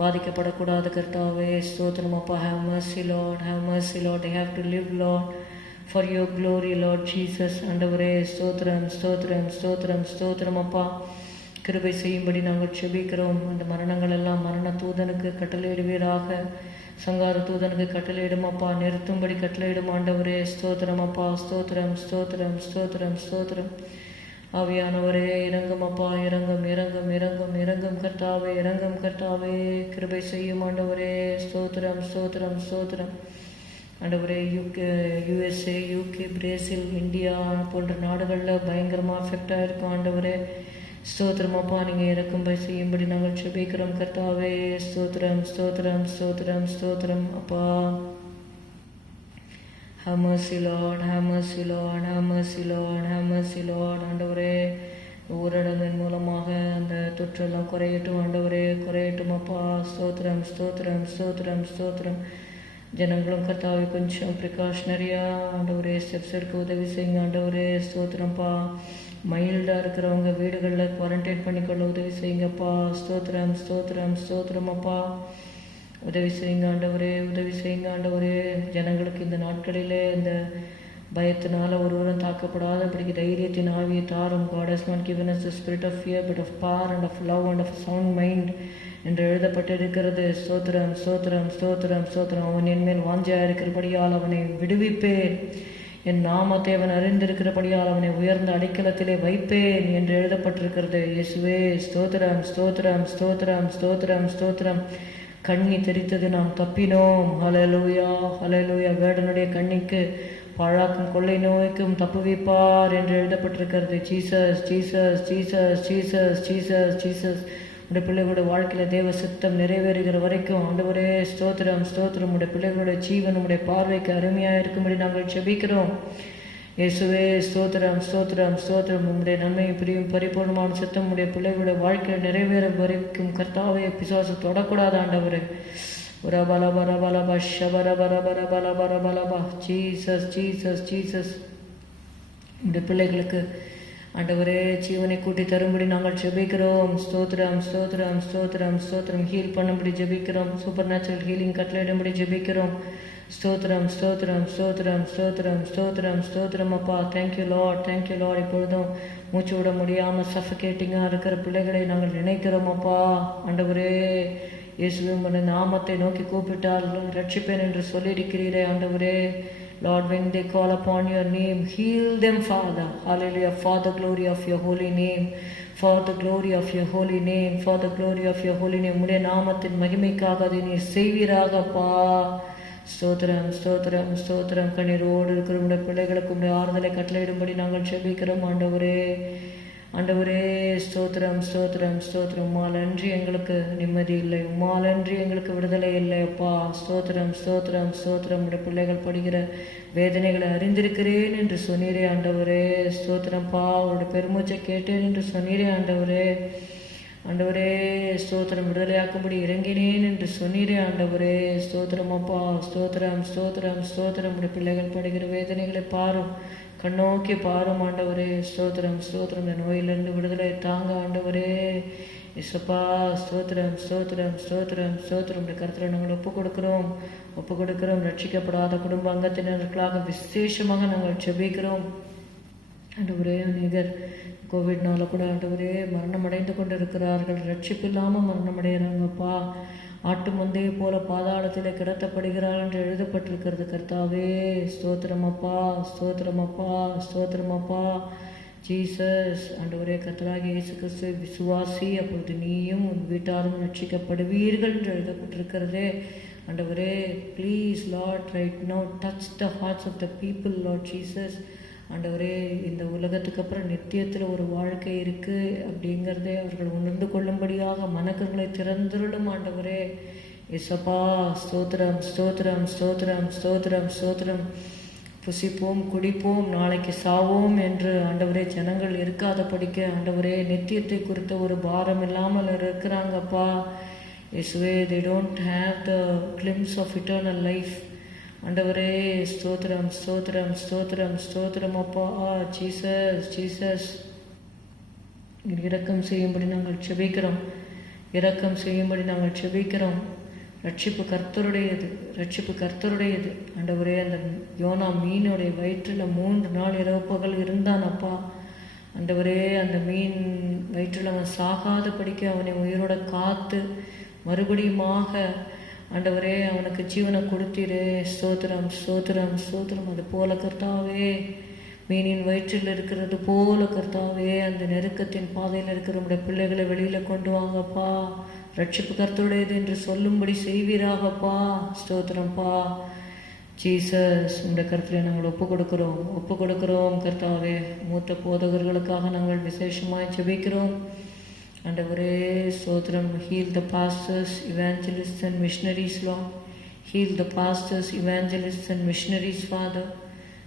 பாதிக்கப்படக்கூடாது கர்த்தாவே. ஸ்தோத்திரம் அப்பா. Have mercy Lord. They have to live Lord for your glory Lord Jesus. ஆண்டவரே ஸ்தோத்திரம் அப்பா. கிருபை செய்யும்படி நாங்கள் செபிக்கிறோம். அந்த மரணங்கள் எல்லாம் மரண தூதனுக்கு கட்டளையிடுவீராக. சங்கார தூதனுக்கு கட்டளையிடும் அப்பா, நிறுத்தும்படி கட்டளையிடும் ஆண்டவரே. ஸ்தோத்திரம் அப்பா, ஸ்தோத்திரம் ஸ்தோத்திரம் ஸ்தோத்திரம் ஸ்தோத்திரம். ஆவியானவரே இறங்கும் அப்பா, இறங்கும் இறங்கும் இறங்கும் இறங்கும் கர்த்தாவே, இறங்கும் கர்த்தாவே. கிருபை செய்யும் ஆண்டவரே. ஸ்தோத்திரம் ஸ்தோத்திரம் ஸ்தோத்திரம். ஆண்டவரே, USA, UK, பிரேசில், இந்தியா போன்ற நாடுகளில் பயங்கரமாக அஃபெக்ட் ஆகிருக்கும் ஆண்டவரே. ஸ்தோத்திரம் அப்பா, நீங்கள் இறக்கும்படி செய்யும்படி நாங்கள் செபிக்கிறோம் கர்த்தாவே. ஸ்தோத்திரம் ஸ்தோத்திரம் ஸ்தோத்திரம் ஸ்தோத்திரம் அப்பா. Have mercy Lord, have mercy Lord, have mercy Lord, have mercy Lord. ஆண்டவரே, ஊரடங்கின் மூலமாக அந்த தொற்றெல்லாம் குறையட்டும் ஆண்டவரே, குறையட்டும் அப்பா. ஸ்தோத்திரம் ஸ்தோத்திரம் ஸ்தோத்திரம் ஸ்தோத்திரம். ஜனங்களும் கர்த்தாவே கொஞ்சம் ப்ரிகாஷனரியாக ஆண்டவரே ஸ்டெப்ஸ் எடுக்க உதவி செய்யுங்க ஆண்டவரே. ஸ்தோத்திரம்ப்பா. மைல்டாக இருக்கிறவங்க வீடுகளில் குவாரண்டைன் பண்ணிக்கொள்ள உதவி செய்யுங்கப்பா. ஸ்தோத்திரம் ஸ்தோத்திரம் ஸ்தோத்திரம் அப்பா. உதவி செய்யுங்க ஆண்டவரே, உதவி செய்யுங்க ஆண்டவரே. ஜனங்களுக்கு இந்த நாட்களிலே இந்த பயத்தினால ஒருவரும் தாக்கப்படாதபடிக்கு தைரியத்தின் ஆவியை தாரும். God has not given us the spirit of fear but of power and of love and of a sound mind என்று எழுதப்பட்டிருக்கிறது. ஸ்தோத்திரம் ஸ்தோத்திரம் ஸ்தோத்திரம் ஸ்தோத்திரம். அவன் என் மேல் வாஞ்சையாக இருக்கிறபடியால் அவனை விடுவிப்பேன். என் நாமத்தை அவன் அறிந்திருக்கிறபடியால் அவனை உயர்ந்த அடைக்கலத்திலே வைப்பேன் என்று எழுதப்பட்டிருக்கிறது. இயேசுவே ஸ்தோத்திரம் ஸ்தோத்திரம் ஸ்தோத்திரம் ஸ்தோத்திரம் ஸ்தோத்திரம். கண்ணி தெரித்தது நாம் தப்பினோம். ஹல்லேலூயா ஹல்லேலூயா. வேடனுடைய கண்ணிக்கு பாழாக்கும் கொள்ளை நோய்க்கும் தப்புவிப்பார் என்று எழுதப்பட்டிருக்கிறது. Jesus Jesus Jesus Jesus Jesus Jesus. உடைய பிள்ளைகளுடைய வாழ்க்கையில் தேவ சித்தம் நிறைவேறுகிற வரைக்கும் ஆண்டவரே ஸ்தோத்திரம் ஸ்தோத்திரம். உடைய பிள்ளைகளுடைய ஜீவன் உடைய பார்வைக்கு அருமையாக இருக்கும்படி நாங்கள் செபிக்கிறோம். இயேசுவே ஸ்தோத்திரம் ஸ்தோத்திரம் ஸ்தோத்திரம். உம்முடைய நன்மையை பிரியும் பரிபூர்ணமான சித்தம் உடைய பிள்ளைகளுடைய வாழ்க்கையில் நிறைவேற வரைக்கும் கர்த்தாவே பிசாசு தொடக்கூடாது ஆண்டவரே. பரபலபரபலப ஷபரபரபரபலபரபலபா. Jesus Jesus Jesus. உடைய பிள்ளைகளுக்கு ஆண்டவரே ஜீவனை கூட்டி தரும்படி நாங்கள் ஜெபிக்கிறோம். ஸ்தோத்திரம் ஸ்தோத்திரம் ஸ்தோத்திரம் ஸ்தோத்திரம். ஹீல் பண்ணும்படி ஜெபிக்கிறோம். சூப்பர் நேச்சுரல் ஹீலிங் கட்டளையிடும்படி ஜெபிக்கிறோம். ஸ்தோத்திரம் ஸ்தோத்திரம் ஸ்தோத்திரம் ஸ்தோத்திரம் ஸ்தோத்திரம் ஸ்தோத்திரம் அப்பா. Thank you Lord, thank you Lord. இப்பொழுதும் மூச்சு விட முடியாமல் சஃபகேட்டிங்காக இருக்கிற பிள்ளைகளை நாங்கள் நினைக்கிறோம் அப்பா. ஆண்டவரே இயேசுவின் நாமத்தை நோக்கி கூப்பிட்டால் ரட்சிப்பேன் என்று சொல்லியிருக்கிறீரே ஆண்டவரே. Lord, when they call upon your name, heal them, Father. Hallelujah. For the glory of your holy name. For the glory of your holy name. For the glory of your holy name. உம்முடைய நாமத்தின் மகிமைக்காக அதை நீ செய்வீராகப்பா. ஸ்தோத்திரம் ஸ்தோத்திரம் ஸ்தோத்திரம். கண்ணீரோடு இருக்கிற உடைய பிள்ளைகளுக்கு உடைய ஆறுதலை கட்டளையிடும்படி நாங்கள் செபிக்கிறோம் ஆண்டவரே. ஆண்டவரே ஸ்தோத்திரம் ஸ்தோத்திரம் ஸ்தோத்திரம். உம்மாலன்றி எங்களுக்கு நிம்மதி இல்லை, உம்மாலன்றி எங்களுக்கு விடுதலை இல்லை அப்பா. ஸ்தோத்திரம் ஸ்தோத்திரம் ஸ்தோத்திரம். உடைய பிள்ளைகள் படுகிற வேதனைகளை அறிந்திருக்கிறேன் என்று சொன்னீரே ஆண்டவரே. ஸ்தோத்திரம்ப்பா. அவருடைய பெருமூச்சை கேட்டேன் என்று சொன்னீரே ஆண்டவரே. ஆண்டவரே ஸ்தோத்திரம். விடுதலையாக்கும்படி இறங்கினேன் என்று சொன்னீரே ஆண்டவரே. ஸ்தோத்திரம் அப்பா. ஸ்தோத்திரம் ஸ்தோத்திரம் ஸ்தோத்திரம். உடைய பிள்ளைகள் படுகிற வேதனைகளை பாரும், கண்ணோக்கி பாரும் ஆண்டவரே. ஸ்தோத்திரம் ஸ்தோத்திரம். இந்த நோயிலிருந்து விடுதலை தாங்க ஆண்டவரே. இசப்பா ஸ்தோத்திரம் ஸ்தோத்திரம் ஸ்தோத்திரம் ஸ்தோத்திரம். இந்த கருத்தில் நாங்கள் ஒப்பு கொடுக்கிறோம். ரட்சிக்கப்படாத குடும்ப அங்கத்தினருக்களாக விசேஷமாக நாங்கள் செபிக்கிறோம் ஆண்டவரே. அநேகர் கோவிட்னால கூட ஆண்டவரே மரணம் அடைந்து கொண்டு இருக்கிறார்கள். ரட்சிப்பு இல்லாமல் மரணம் அடைகிறாங்கப்பா. ஆட்டு மந்தையை போல பாதாளத்தில் கிடத்தப்படுகிறாள் என்று எழுதப்பட்டிருக்கிறது கர்த்தாவே. ஸ்தோத்திரமப்பா ஸ்தோத்திரமப்பா ஸ்தோத்திரமப்பா. ஜீசஸ் ஆண்டவரே கர்த்தராகிய இயேசு கிறிஸ்துவை விசுவாசி, அப்பொழுது நீயும் உன் வீட்டாரும் ரட்சிக்கப்படுவீர்கள் என்று எழுதப்பட்டிருக்கிறதே ஆண்டவரே. Please Lord right now touch the hearts of the people Lord Jesus. ஆண்டவரே இந்த உலகத்துக்கு அப்புறம் நித்தியத்தில் ஒரு வாழ்க்கை இருக்குது அப்படிங்கிறதே அவர்கள் உணர்ந்து கொள்ளும்படியாக மனக்கங்களை திறந்துருளும் ஆண்டவரே. இசப்பா ஸ்தோத்திரம் ஸ்தோத்திரம் ஸ்தோத்திரம் ஸ்தோத்திரம் ஸ்தோத்திரம். புசிப்போம் குடிப்போம் நாளைக்கு சாவோம் என்று ஆண்டவரே ஜனங்கள் இருக்காத படிக்க ஆண்டவரே நித்தியத்தை குறித்த ஒரு பாரம் இல்லாமல் இருக்கிறாங்கப்பா. இயேசுவே, they don't have the glimpse of eternal life. ஆண்டவரே ஸ்தோத்திரம் ஸ்தோத்திரம் ஸ்தோத்திரம் ஸ்தோத்திரம் அப்பா. Jesus Jesus. இரக்கம் செய்யும்படி நாங்கள் செபிக்கிறோம், இரக்கம் செய்யும்படி நாங்கள் செபிக்கிறோம். ரட்சிப்பு கர்த்தருடையது, ரட்சிப்பு கர்த்தருடையது ஆண்டவரே. அந்த யோனா மீனுடைய வயிற்றில் 3 நாள் இரவு பகல் இருந்தான் அப்பா. ஆண்டவரே, அந்த மீன் வயிற்றில் அவன் சாகாத படிக்க அவனை உயிரோட காத்து மறுபடியுமாக ஆண்டவரே அவனுக்கு ஜீவனை கொடுத்தீரே. ஸ்தோத்திரம் ஸ்தோத்திரம் ஸ்தோத்திரம். அது போல கர்த்தாவே, மீனின் வயிற்றில் இருக்கிறது போல கர்த்தாவே, அந்த நெருக்கத்தின் பாதையில் இருக்கிற உடைய பிள்ளைகளை வெளியில் கொண்டு வாங்கப்பா. ரட்சிப்பு கர்த்தருடையது என்று சொல்லும்படி செய்வீராகப்பா. ஸ்தோத்திரம்ப்பா. ஜீசஸ், உடைய கருத்தில் நாங்கள் ஒப்பு கொடுக்கிறோம் கர்த்தாவே. மூத்த போதகர்களுக்காக நாங்கள் விசேஷமாக ஜெபிக்கிறோம் ஆண்டவரே. ஸ்தோத்திரம். Heal the pastors, evangelists and missionaries Lord. Heal the pastors, evangelists and missionaries Father.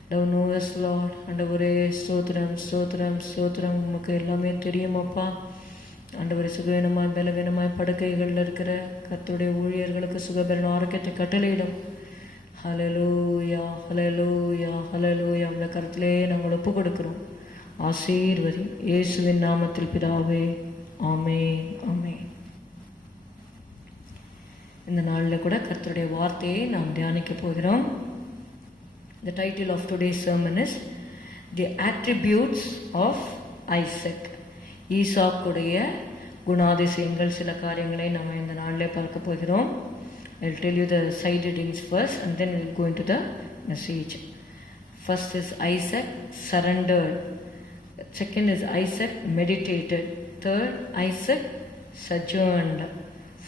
Thou knowest Lord. ஆண்டவரே ஸ்தோத்திரம் ஸ்தோத்திரம் ஸ்தோத்திரம். உமக்கு எல்லாமே தெரியுமாப்பா. ஆண்டவரே, சுகவீனமாய் பலவீனமாய் படுக்கைகளில் இருக்கிற கர்த்தருடைய ஊழியர்களுக்கு சுகபலன் ஆரோக்கியத்தை கட்டளையிடும். ஹல்லேலூயா ஹல்லேலூயா ஹல்லேலூயா. அந்த கருத்திலே நாங்கள் ஒப்பு கொடுக்கிறோம். ஆசீர்வதி இயேசுவின் நாமத்தில் பிதாவே. ஆமென் ஆமென். இந்த நாளில் கூட கர்த்தருடைய வார்த்தையை நாம் தியானிக்க போகிறோம். The title of today's sermon is The Attributes of Isaac. ஈசாக்குடைய குணாதிசயங்கள், சில காரியங்களை நாம் இந்த நாளில் பார்க்க போகிறோம். I'll tell you the side readings first and then we'll go into the message. First is Isaac surrendered. Second is Isaac meditated. Third, Isaac sojourned.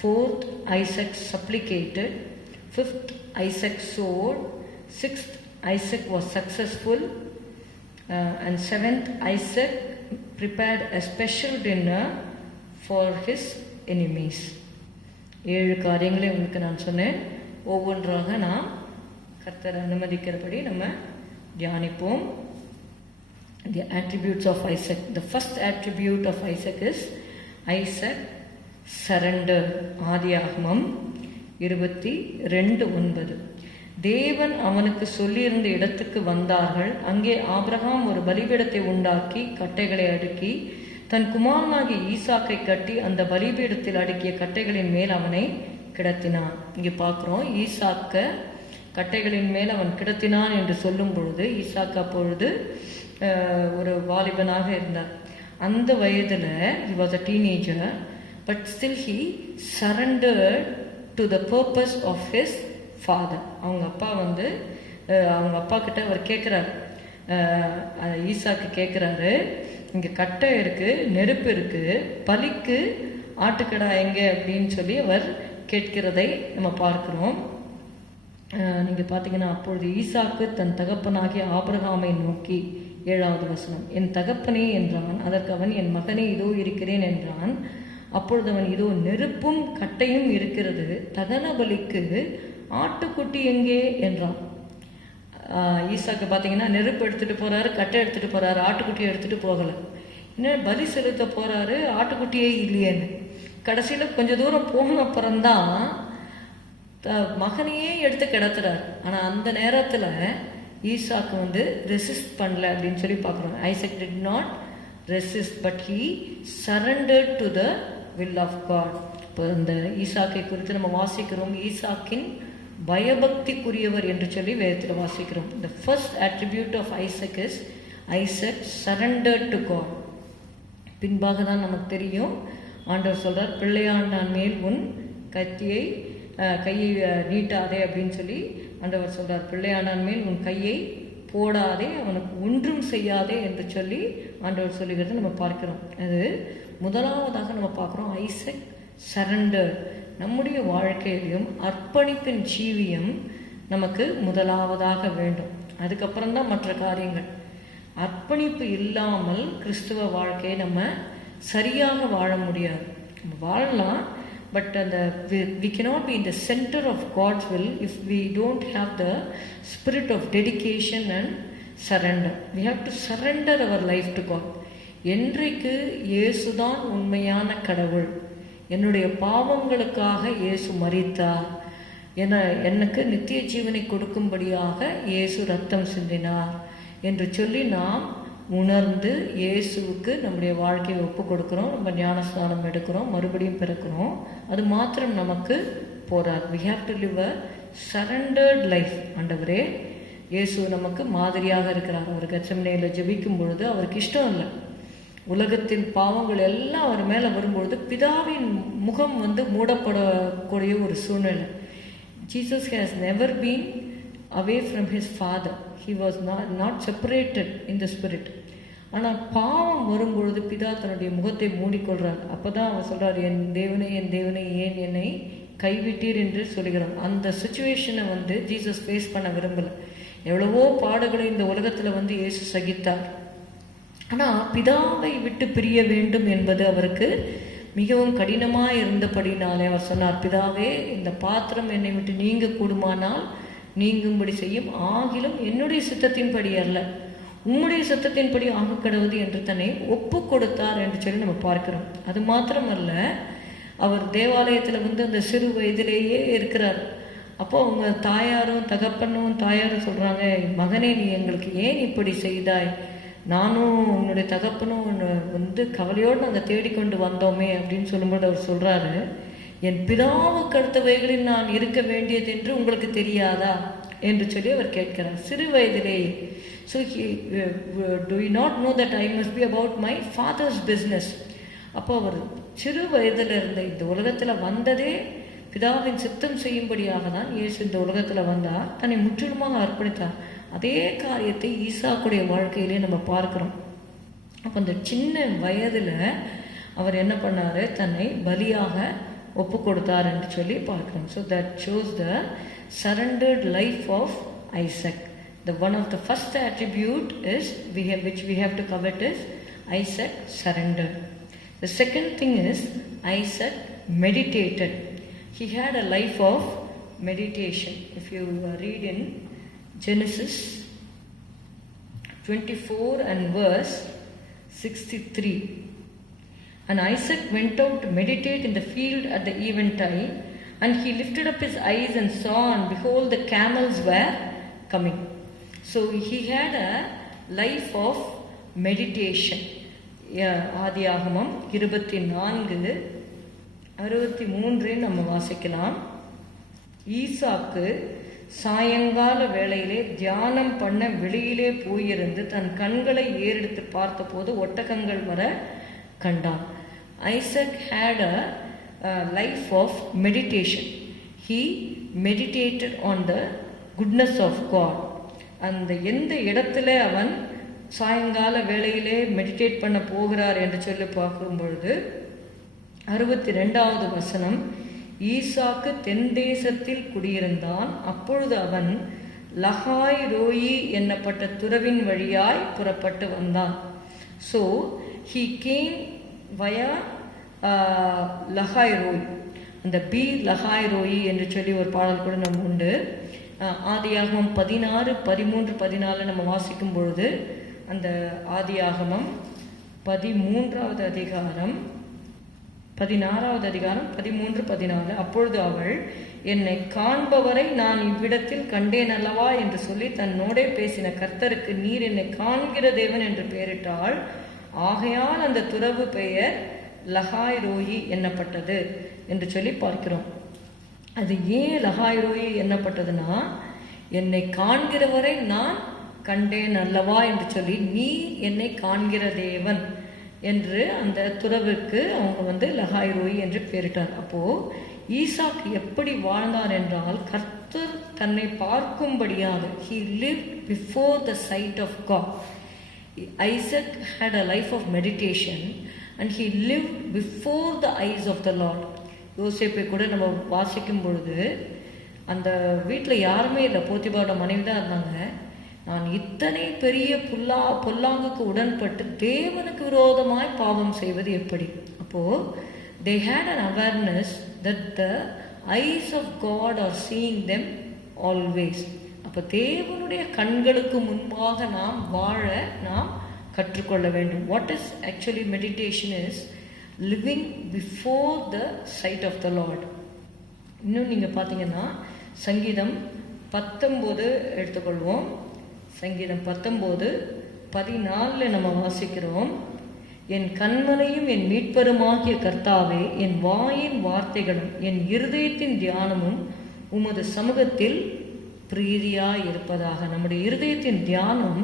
Fourth, Isaac supplicated. Fifth, Isaac sowed. Sixth, Isaac was successful. And seventh, Isaac prepared a special dinner for his enemies. 7 காரியங்களை உங்களுக்கு நான் சொன்னேன். ஒவ்வொன்றாக நாம் கர்த்தர் அனுமதிக்கிறபடி நம்ம தியானிப்போம். The attributes of Isaac. The first attribute of Isaac is Isaac surrendered. ஆதியாகமம் 22:9. தேவன் அவனுக்கு சொல்லியிருந்த இடத்துக்கு வந்தார்கள். அங்கே ஆபிரகாம் ஒரு பலிபீடத்தை உண்டாக்கி கட்டைகளை அடுக்கி தன் குமாரனாகிய ஈசாக்கை கட்டி அந்த பலிபீடத்தில் அடுக்கிய கட்டைகளின் மேல் அவனை கிடத்தினான். இங்கே பார்க்குறோம், ஈசாக்க கட்டைகளின் மேல் அவன் கிடத்தினான் என்று சொல்லும் பொழுது ஈசாக்கு அப்பொழுது ஒரு வாலிபனாக இருந்தார். அந்த வயதில் he was a teenager, but still he surrendered to the purpose of his father. அவங்க அப்பா கிட்ட அவர் கேட்குறாரு, ஈசாக்கு கேட்குறாரு, இங்கே கட்டை இருக்குது, நெருப்பு இருக்குது, பலிக்கு ஆட்டுக்கடா எங்கே அப்படின்னு சொல்லி அவர் கேட்கிறதை நம்ம பார்க்குறோம். நீங்கள் பார்த்தீங்கன்னா, அப்பொழுது ஈசாக்கு தன் தகப்பனாகிய ஆபிரகாமை நோக்கி, 7வது வசனம், என் தகப்பனே என்றான். அதற்கு அவன், என் மகனே இதோ இருக்கிறேன் என்றான். அப்பொழுது அவன், இதோ நெருப்பும் கட்டையும் இருக்கிறது, தகன பலிக்கு ஆட்டுக்குட்டி எங்கே என்றான். ஈசாக்கு பார்த்தீங்கன்னா நெருப்பு எடுத்துகிட்டு போகிறாரு, கட்டை எடுத்துகிட்டு போகிறாரு, ஆட்டுக்குட்டியை எடுத்துகிட்டு போகலை. இன்னும் பலி செலுத்த போகிறாரு, ஆட்டுக்குட்டியே இல்லையேன்னு. கடைசியில் கொஞ்சம் தூரம் போன அப்புறம்தான் மகனையே எடுத்து கிடத்துறாரு. ஆனால் அந்த நேரத்தில் ஈசாக்கு ரெசிஸ்ட் பண்ணல அப்படின்னு சொல்லி பார்க்குறோம். Isaac did not resist, but he surrendered to the will of God. இப்போ இந்த ஈசாக்கை குறித்து நம்ம வாசிக்கிறோம், ஈசாக்கின் பயபக்திக்குரியவர் என்று சொல்லி வேதத்தில் வாசிக்கிறோம். The first attribute of Isaac is Isaac surrendered to God. பின்பாக தான் நமக்கு தெரியும், ஆண்டவர் சொல்றார், பிள்ளையாண்டான் மேல் உன் கையை நீட்டாதே அப்படின்னு சொல்லி ஆண்டவர் சொல்றார். பிள்ளையாண்டான் மேல் உன் கையை போடாதே, அவனுக்கு ஒன்றும் செய்யாதே என்று சொல்லி ஆண்டவர் சொல்லுகிறது நம்ம பார்க்கிறோம். அது முதலாவதாக நம்ம பார்க்குறோம், ஐசக் சரண்டர். நம்முடைய வாழ்க்கையிலும் அர்ப்பணிப்பின் ஜீவியம் நமக்கு முதலாவதாக வேண்டும். அதுக்கப்புறம் தான் மற்ற காரியங்கள். அர்ப்பணிப்பு இல்லாமல் கிறிஸ்துவ வாழ்க்கையை நம்ம சரியாக வாழ முடியாது. நம்ம வாழலாம், பட் அந்த we cannot be in the center of God's will if we don't have the spirit of dedication and surrender. We have to surrender our life to God. என்றைக்கு இயேசுதான் உண்மையான கடவுள், என்னுடைய பாவங்களுக்காக இயேசு மரித்தார், எனக்கு நித்திய ஜீவனை கொடுக்கும்படியாக இயேசு ரத்தம் சிந்தினார் என்று சொல்லி நாம் உணர்ந்து இயேசுவுக்கு நம்முடைய வாழ்க்கையை ஒப்பு கொடுக்குறோம். நம்ம ஞானஸ்நானம் எடுக்கிறோம், மறுபடியும் பிறக்கிறோம். அது மாத்திரம் நமக்கு போராது. we have to live a surrendered life. ஆண்டவரே, இயேசு நமக்கு மாதிரியாக இருக்கிறார். அவர் கெத்செமனேல ஜெபிக்கும் பொழுது அவருக்கு இஷ்டம் இல்லை, உலகத்தின் பாவங்கள் எல்லாம் அவர் மேலே வரும்பொழுது பிதாவின் முகம் மூடப்படக்கூடிய ஒரு சூழ்நிலை. Jesus has never been away from his father. He was not separated in the spirit. ஆனால் பாவம் வரும்பொழுது பிதா தன்னுடைய முகத்தை மூடிக்கொள்கிறார். அப்போ தான் அவர் சொல்கிறார், என் தேவனே ஏன் என்னை கைவிட்டீர் என்று சொல்கிறார். அந்த சுச்சுவேஷனை ஜீசஸ் ஃபேஸ் பண்ண விரும்பலை. எவ்வளவோ பாடுகளை இந்த உலகத்தில் இயேசு சகித்தார். ஆனால் பிதாவை விட்டு பிரிய வேண்டும் என்பது அவருக்கு மிகவும் கடினமாக இருந்தபடினாலே அவர் சொன்னார், பிதாவே, இந்த பாத்திரம் என்னை விட்டு நீங்க கூடுமானால் நீங்கும்படி செய்யும், ஆகிலும் என்னுடைய சித்தத்தின்படி அல்ல, உம்முடைய சித்தத்தின்படி ஆக கடவுது என்று தன்னை ஒப்பு கொடுத்தார் என்று சொல்லி நம்ம பார்க்கிறோம். அது மாத்திரமல்ல, அவர் தேவாலயத்தில் அந்த சிறு வயதிலேயே இருக்கிறார். அப்போ அவங்க தாயாரும் சொல்கிறாங்க, மகனே, நீ எங்களுக்கு ஏன் இப்படி செய்தாய்? நானும் உன்னுடைய தகப்பனும் கவலையோடு நாங்கள் தேடிக்கொண்டு வந்தோமே அப்படின்னு சொல்லும்போது அவர் சொல்கிறாரு, என் பிதாவுக்கு அடுத்தவைகளில் நான் இருக்க வேண்டியது என்று உங்களுக்கு தெரியாதா என்று சொல்லி அவர் கேட்கிறார் சிறு வயதிலேயே. So do you not know that I must be about my father's business? அப்போ அவர் சிறு வயதில் இருந்த இந்த உலகத்தில் வந்ததே பிதாவின் சித்தம் செய்யும்படியாக தான் இயேசு இந்த உலகத்தில் வந்தார். தன்னை முற்றிலுமாக அர்ப்பணித்தார். அதே காரியத்தை ஈசாக்குடைய வாழ்க்கையிலே நம்ம பார்க்குறோம். அப்போ அந்த சின்ன வயதில் அவர் என்ன பண்ணார்? தன்னை பலியாக ஒப்பு கொடுத்தார் என்று சொல்லி பார்க்கிறோம். So that shows the surrendered life of Isaac. The one of the first attribute is which we have to covet is Isaac surrendered. The second thing is Isaac meditated. He had a life of meditation. If you read in Genesis 24 and verse 63. And Isaac went out to meditate in the field at the eventide, and he lifted up his eyes and saw, and behold, the camels were coming. So he had a life of meditation. ஆதியாகமம் 24:63 நம்ம வாசிக்கலாம். ஈசாக்கு சாயங்கால வேளையிலே தியானம் பண்ண வெளியிலே போயிருந்து தன் கண்களை ஏறெடுத்து பார்த்தபோது ஒட்டகங்கள் வர கண்டான். Isaac had a life of meditation. He meditated on the goodness of God. அந்த எந்த இடத்துல அவன் சாயங்கால வேளையிலே மெடிடேட் பண்ண போகிறார் என்று சொல்லி பார்க்கும் பொழுது 62வது வசனம், ஈசாக்கு தென் தேசத்தில் குடியிருந்தான். அப்பொழுது அவன் லஹாய் ரோயி என்னப்பட்ட துறவின் வழியாய் புறப்பட்டு வந்தான். So he came via Lahai Roi. அந்த லஹாய் ரோயி என்று சொல்லி ஒரு பாடல் கூட நம்ம உண்டு. ஆதியாகமம் 16, 13, 14 நம்ம வாசிக்கும் பொழுது அந்த ஆதியாகமம் 13வது அதிகாரம் 16வது அதிகாரம் 13, 14. அப்பொழுது அவள், என்னை காண்பவரை நான் இவ்விடத்தில் கண்டேன் அல்லவா என்று சொல்லி தன்னோடே பேசின கர்த்தருக்கு நீர் என்னை காண்கிற தேவன் என்று பெயரிட்டாள். ஆகையால் அந்த துறவு பெயர் லஹாய் ரோயி என்னப்பட்டது என்று சொல்லி பார்க்கிறோம். அது ஏன் லஹாய் ரோயி என்னப்பட்டதுன்னா, என்னை காண்கிறவரை நான் கண்டேன் அல்லவா என்று சொல்லி நீ என்னை காண்கிற தேவன் என்று அந்த துறவுக்கு அவங்க லஹாய் ரோயி என்று பெயரிட்டார். அப்போ ஈசாக் எப்படி வாழ்ந்தார் என்றால், கர்த்தர் தன்னை பார்க்கும்படியாக he lived before the sight of God. Isaac had a life of meditation and he lived before the eyes of the Lord. யோசேப்பை கூட நம்ம வாசிக்கும் பொழுது அந்த வீட்டில் யாருமே இல்லை, போத்திபாரோட மனைவி தான் இருந்தாங்க. நான் இத்தனை பெரிய பொல்லாங்குக்கு உடன்பட்டு தேவனுக்கு விரோதமாய் பாவம் செய்வது எப்படி? அப்போது they had an awareness that the eyes of God are seeing them always. அப்போ தேவனுடைய கண்களுக்கு முன்பாக நாம் வாழ நாம் கற்றுக்கொள்ள வேண்டும். What is actually meditation is living before the sight of the Lord. இன்னும் நீங்கள் பார்த்தீங்கன்னா சங்கீதம் 19 எடுத்துக்கொள்வோம். சங்கீதம் 19:14 நம்ம வாசிக்கிறோம். என் கண்மலையும் என் மீட்பருமாகிய கர்த்தாவே, என் வாயின் வார்த்தைகளும் என் இருதயத்தின் தியானமும் உமது சமூகத்தில் பிரீதியாய் இருப்பதாக. நம்முடைய இருதயத்தின் தியானம்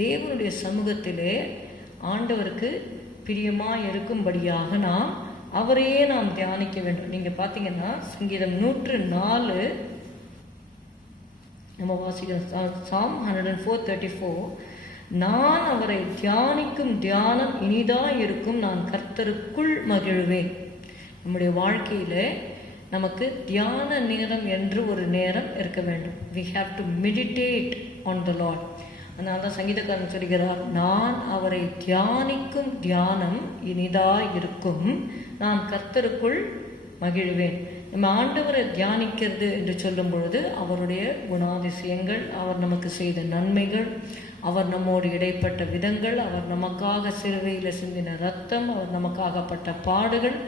தேவனுடைய சமூகத்திலே ஆண்டவருக்கு பிரியமாக இருக்கும்படியாக நாம் அவரையே நாம் தியானிக்க வேண்டும். நீங்க பார்த்தீங்கன்னா சங்கீதம் 104 நம்ம வாசிக்கிறோம். Psalm 104:34, நான் அவரை தியானிக்கும் தியானம் இனிதா இருக்கும், நான் கர்த்தருக்குள் மகிழ்வேன். நம்முடைய வாழ்க்கையில நமக்கு தியான நேரம் என்று ஒரு நேரம் இருக்க வேண்டும். we have to meditate on the Lord. அதனால தான் சங்கீதக்காரன் சொல்கிறார், நான் அவரை தியானிக்கும் தியானம் இனிதா இருக்கும், நான் கர்த்தருக்குள் மகிழ்வேன். நம்ம ஆண்டவரை தியானிக்கிறது என்று சொல்லும் பொழுது அவருடைய குணாதிசயங்கள், அவர் நமக்கு செய்த நன்மைகள், அவர் நம்மோடு இடைப்பட்ட விதங்கள், அவர் நமக்காக சிலுவையில் சிந்தின ரத்தம், அவர் நமக்காகப்பட்ட பாடுகள்,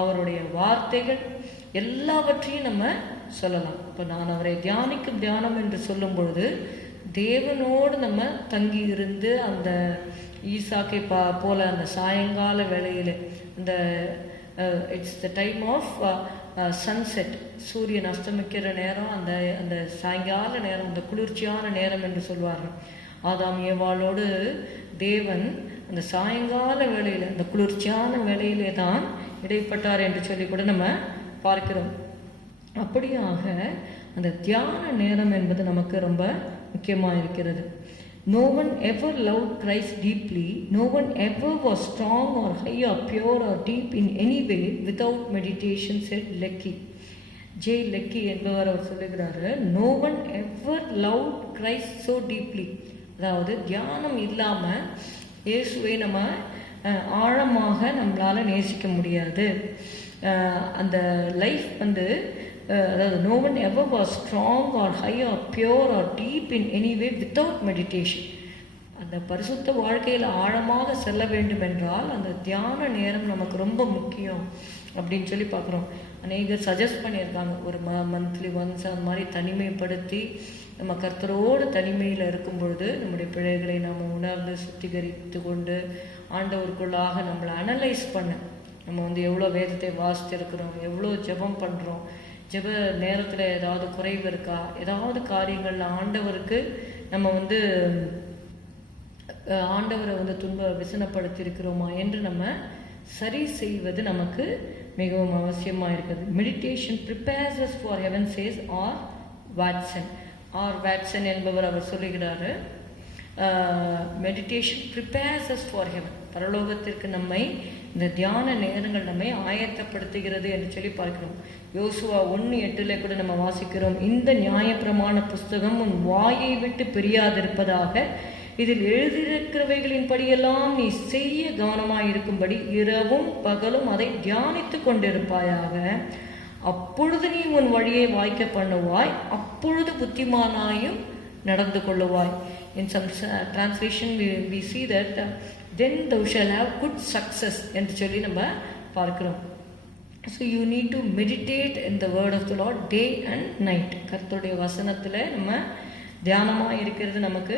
அவருடைய வார்த்தைகள் எல்லாவற்றையும் நம்ம சொல்லலாம். இப்போ நான் அவரை தியானிக்கும் தியானம் என்று சொல்லும் பொழுது தேவனோடு நம்ம தங்கி இருந்து அந்த ஈசாக்கை போல அந்த சாயங்கால வேளையில் அந்த it's the time of sunset, சூரியன் அஸ்தமிக்கிற நேரம், அந்த அந்த சாயங்கால நேரம், அந்த குளிர்ச்சியான நேரம் என்று சொல்வார்கள். ஆதாம் ஏவாளோடு தேவன் அந்த சாயங்கால வேளையில், அந்த குளிர்ச்சியான வேளையிலே தான் இடைப்பட்டார் என்று சொல்லி கூட நம்ம பார்க்கிறோம். அப்படியாக அந்த தியான நேரம் என்பது நமக்கு ரொம்ப முக்கியமாக இருக்கிறது. No one ever loved Christ deeply. No one ever was strong or high or pure or deep in any way without meditation, said Lecky. J. Lecky என்பவர் அவர் சொல்லுகிறாரு, no one ever loved Christ so deeply. அதாவது தியானம் இல்லாமல் இயேசுவை நம்ம ஆழமாக நம்மளால் நேசிக்க முடியாது. அந்த லைஃப் வந்து அதாவது no one ever was strong or high or pure or deep in any way without meditation. அந்த பரிசுத்த வாழ்க்கையில் ஆழமாக செல்ல வேண்டும் என்றால் அந்த தியான நேரம் நமக்கு ரொம்ப முக்கியம் அப்படின்னு சொல்லி பார்க்குறோம். அநேகர் சஜஸ்ட் பண்ணியிருக்காங்க, ஒரு மந்த்லி ஒன்ஸ் அந்த மாதிரி தனிமைப்படுத்தி நம்ம கர்த்தரோடு தனிமையில் இருக்கும் பொழுது நம்முடைய பிழைகளை நாம் உணர்ந்து சுத்திகரித்து கொண்டு ஆண்டவருக்குள்ளாக நம்மளை அனலைஸ் பண்ண, நம்ம வந்து எவ்வளோ வேதத்தை வாசித்திருக்கிறோம், எவ்வளோ ஜெபம் பண்ணுறோம், ஜெப நேரத்தில் ஏதாவது குறைவு இருக்கா, ஏதாவது காரியங்களில் ஆண்டவருக்கு நம்ம வந்து ஆண்டவரை வந்து விசனப்படுத்தியிருக்கிறோமா என்று நம்ம சரி செய்வது நமக்கு மிகவும் அவசியமாக இருக்குது. Meditation prepares us for heaven, says R Watson. R Watson என்பவர் அவர் சொல்லுகிறாரு, meditation prepares us for heaven, பரலோகத்திற்கு நம்மை இந்த தியான நேரங்கள் நம்மை ஆயத்தப்படுத்துகிறது என்று சொல்லி பார்க்கிறோம். யோசுவா 1:8 கூட நம்ம வாசிக்கிறோம், இந்த நியாயப்பிரமாண புஸ்தகம் உன் வாயை விட்டு பிரியாதிருப்பதாக, இதில் எழுதியிருக்கிறவைகளின் படியெல்லாம் நீ செய்ய கவனமாயிருக்கும்படி இரவும் பகலும் அதை தியானித்து கொண்டிருப்பாயாக, அப்பொழுது நீ உன் வழியை வாய்க்க பண்ணுவாய், அப்பொழுது புத்திமானாயும் நடந்து கொள்ளுவாய். In some translation we see that then thou shall have good success என்று சொல்லி நம்ம பார்க்கிறோம். So you need to meditate in the word of the Lord day and night. கர்த்தருடைய வசனத்தில் நம்ம தியானமாக இருக்கிறது நமக்கு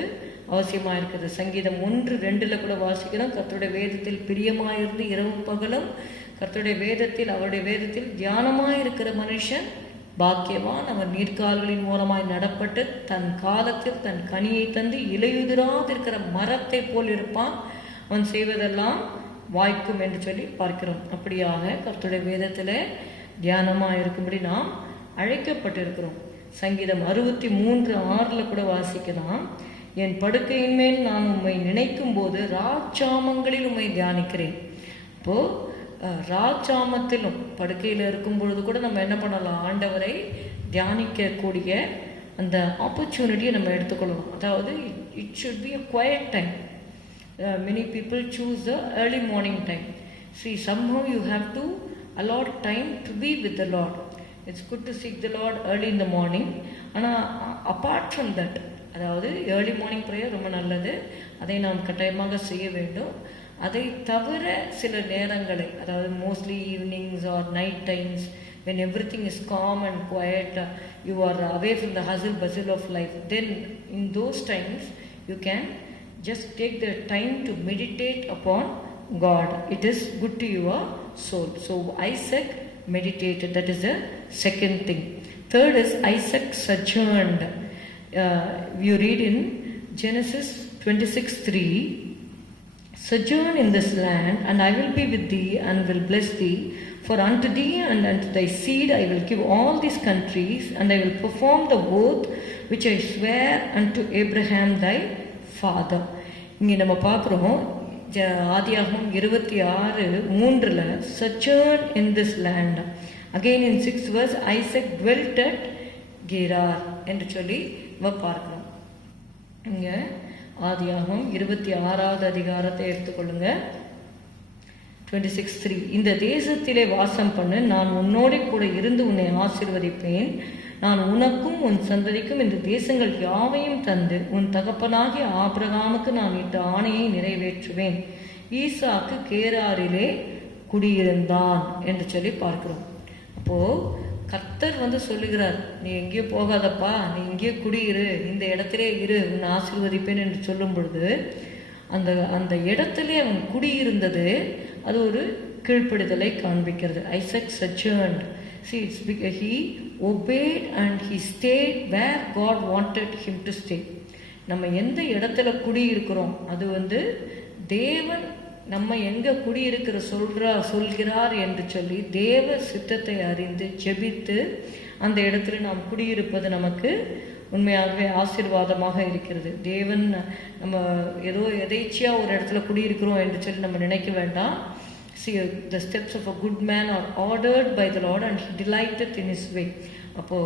அவசியமாக இருக்குது. சங்கீதம் 1:2 கூட வாசிக்கிறோம், கர்த்தருடைய வேதத்தில் பிரியமாக இருந்து இரவும் பகலும் கர்த்தருடைய வேதத்தில், அவருடைய வேதத்தில் தியானமாக இருக்கிற மனுஷன் பாக்கியவான், அவன் நீர்க்கால்களின் மூலமாய் நடப்பட்டு தன் காலத்தில் தன் கனியை தந்து இலையுதிராதிருக்கிற மரத்தை போல் இருப்பான், அவன் செய்வதெல்லாம் வாய்க்கும் என்று சொல்லி பார்க்கிறோம். அப்படியாக கர்த்தருடைய வேதத்தில் தியானமாக இருக்கும்படி நாம் அழைக்கப்பட்டிருக்கிறோம். சங்கீதம் 63:6 கூட வாசிக்கலாம், என் படுக்கையின் மேல் நான் உம்மை நினைக்கும் போது ராஜாமங்களில் உம்மை தியானிக்கிறேன். இப்போது ராஜாமத்திலும் படுக்கையில் இருக்கும் பொழுது கூட நம்ம என்ன பண்ணலாம், ஆண்டவரை தியானிக்கக்கூடிய அந்த ஆப்பர்ச்சுனிட்டியை நம்ம எடுத்துக்கொள்ளணும். அதாவது it should be a quiet time. many people choose the early morning time. See, somehow you have to allot time to be with the Lord. It's good to seek the Lord early in the morning. ஆனால் apart from that, அதாவது early morning prayer ரொம்ப நல்லது, அதை நாம் கட்டாயமாக செய்ய வேண்டும். அதை தவிர சில நேரங்களை, அதாவது mostly evenings or night times, when everything is calm and quiet, you are away from the hustle bustle of life, then in those times you can just take the time to meditate upon God. It is good to your soul. So Isaac meditated, that is the second thing. Third is Isaac sojourned. You read in Genesis 26:3, sojourn in this land, and I will be with thee and will bless thee. For unto thee and unto thy seed I will give all these countries, and I will perform the oath which I swear unto Abraham thy father. இங்கே நம்ம பார்க்குறோம் ஆதியாகமம் 26:3 sojourn in this land. Again in 6th verse, Isaac dwelt at Gerar என்று சொல்லி நம்ம பார்க்கிறோம். இங்கே ஆதியாகமம் 26வது அதிகாரத்தை எடுத்துக்கொள்ளுங்க. 26:3 இந்த தேசத்திலே வாசம் பண்ணு, நான் உன்னோட கூட இருந்து உன்னை ஆசீர்வதிப்பேன். நான் உனக்கும் உன் சந்ததிக்கும் இந்த தேசங்கள் யாவையும் தந்து உன் தகப்பனாகிய ஆபிரகாமுக்கு நான் இட்ட ஆணையை நிறைவேற்றுவேன். ஈசாக்கு கேராரிலே குடியிருந்தான் என்று சொல்லி பார்க்கிறோம். அப்போ கர்த்தர் சொல்லுகிறார், நீ எங்கேயோ போகாதப்பா, நீ இங்கேயே குடியிரு, இந்த இடத்திலே இரு, உன்னை ஆசீர்வதிப்பேன் என்று சொல்லும் பொழுது அந்த அந்த இடத்திலே அவன் குடியிருந்தது அது ஒரு கீழ்ப்படிதலை காண்பிக்கிறது. Isaac sojourned. See, it's because he obeyed and he stayed where God wanted him to stay. நம்ம எந்த இடத்துல குடியிருக்கிறோம், அது தேவன் நம்ம எங்க குடியிருக்கிற சொல்கிறார் என்று சொல்லி தேவ சித்தத்தை அறிந்து ஜெபித்து அந்த இடத்துல நாம் குடியிருப்பது நமக்கு உண்மையாகவே ஆசீர்வாதமாக இருக்கிறது. தேவன் நம்ம ஏதோ எதேச்சியா ஒரு இடத்துல குடியிருக்கிறோம் என்று சொல்லி நம்ம நினைக்க வேண்டாம். See, the steps of a good man are ordered by the Lord and he delighteth in his way. அப்போ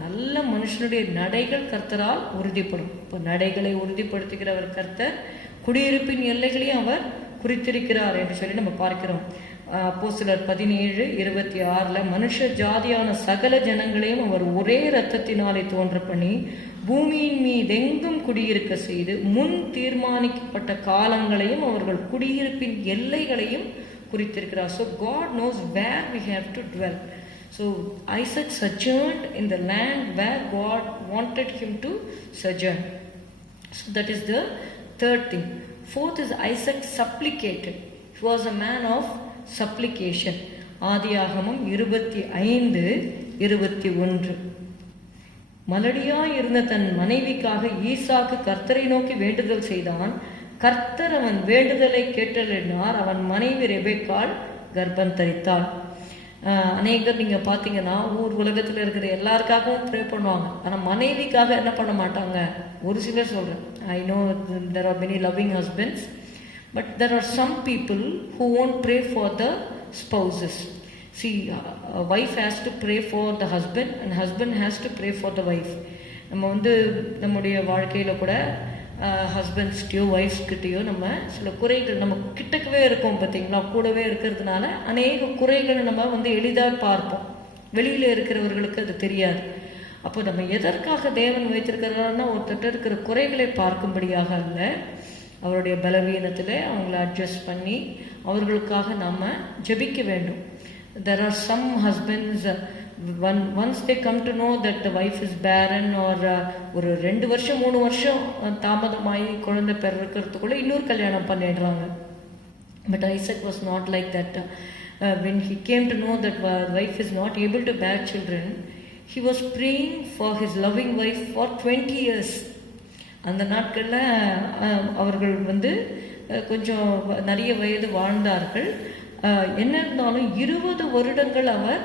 நல்ல மனுஷனுடைய நடைகள் கர்த்தரால் உறுதிப்படும். இப்போ நடைகளை உறுதிப்படுத்துகிறவர் கர்த்தர், குடியிருப்பின் எல்லைகளையும் அவர் குறித்திருக்கிறார் என்று சொல்லி நம்ம பார்க்கிறோம். அப்போஸ்தலர் 17:26 மனுஷ ஜாதியான சகல ஜனங்களையும் அவர் ஒரே இரத்தத்தினாலே தோன்ற பண்ணி பூமியின் மீதெங்கும் குடியிருக்க செய்து முன் தீர்மானிக்கப்பட்ட காலங்களையும் அவர்கள் குடியிருப்பின் எல்லைகளையும் குறித்திருக்கிறார். So God knows where we have to dwell. So Isaac sojourned in the land where God wanted him to sojourn. So that is the third thing. Fourth is Isaac supplicated. He was a man of supplication. ஆதியாகமம் 25:21 மலடியாய் இருந்த தன் மனைவிக்காக ஈசாக்கு கர்த்தரை நோக்கி வேண்டுதல் செய்தான். கர்த்தர் அவன் வேண்டுதலை கேட்டலினார். அவன் மனைவி ரெபெக்காள் கர்ப்பம் தரித்தாள். அநேகர் நீங்க பாத்தீங்கன்னா ஊர் உலகத்துல இருக்கிற எல்லாருக்காகவும் ப்ரே பண்ணுவாங்க, ஆனா மனைவிக்காக என்ன பண்ண மாட்டாங்க. ஒரு சிலர் சொல்றேன், I know there are many loving husbands, but there are some people who won't pray for the spouses. See, a wife has to pray for the husband and husband has to pray for the wife. நம்ம நம்முடைய வாழ்க்கையில கூட ஹஸ்பண்ட்ஸ்கிட்டயோ ஒய்ஃப்ஸ்கிட்டயோ நம்ம சில குறைகள் நம்ம கிட்டக்கவே இருக்கோம் பார்த்தீங்களா, கூடவே இருக்கிறதுனால அநேக குறைகளை நம்ம எளிதாக பார்ப்போம். வெளியில இருக்கிறவர்களுக்கு அது தெரியாது. அப்போ நம்ம எதற்காக தேவன் வைத்திருக்கிறாருன்னா ஒருத்தர் இருக்கிற குறைகளை பார்க்கும்படியாக அல்ல, அவருடைய பலவீனத்தில் அவங்கள அட்ஜஸ்ட் பண்ணி அவர்களுக்காக நாம் ஜெபிக்க வேண்டும். There are some husbands, once they come to know that the wife is barren or ஒரு 2 வருஷம் 3 வருஷம் தாமதமாகி குழந்தை பிறக்கிறதுக்குள்ள இன்னொரு கல்யாணம் பண்ணிடுறாங்க. But Isaac was not like that. When he came to know that wife is not able to bear children, he was praying for his loving wife for 20 years. அந்த நாட்களில் அவர்கள் கொஞ்சம் நிறைய வயது வாழ்ந்தார்கள். என்ன இருந்தாலும் 20 வருடங்கள் அவர்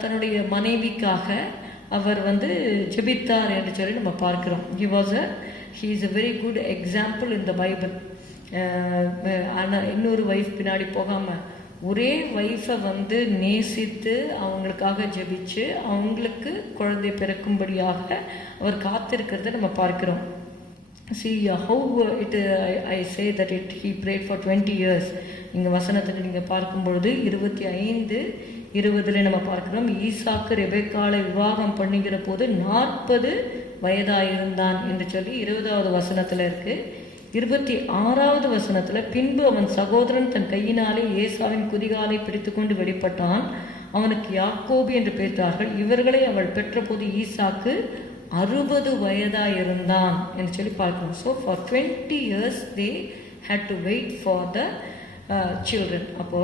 தன்னுடைய மனைவிக்காக அவர் ஜெபித்தார் என்று சொல்லி நம்ம பார்க்கிறோம். he is a very good example in the Bible. ஆனால் இன்னொரு வைஃப் பின்னாடி போகாம ஒரே வைஃபை நேசித்து அவங்களுக்காக ஜெபிச்சு அவங்களுக்கு குழந்தை பிறக்கும்படியாக அவர் காத்திருக்கிறத நம்ம பார்க்கிறோம். See how I say that he prayed for 20 years. இங்க வசனத்தில் நீங்க பார்க்கும் பொழுது 25:20 நம்ம பார்க்கிறோம், ஈசாக்கு ரெபெக்காளை விவாகம் பண்ணுகிற போது 40 வயதாயிருந்தான் என்று சொல்லி 20வது வசனத்துல இருக்கு. 26வது வசனத்துல பின்பு அவன் சகோதரன் தன் கையினாலே ஏசாவின் குதிகாலை பிடித்துக்கொண்டு வெளிப்பட்டான், அவனுக்கு யாக்கோபு என்று பெயர்த்தார்கள். இவர்களை அவள் பெற்ற போது ஈசாக்கு 60 வயதாயிருந்தான் என்று சொல்லி பார்க்கிறோம். So for 20 years they had to wait for the children. அப்போ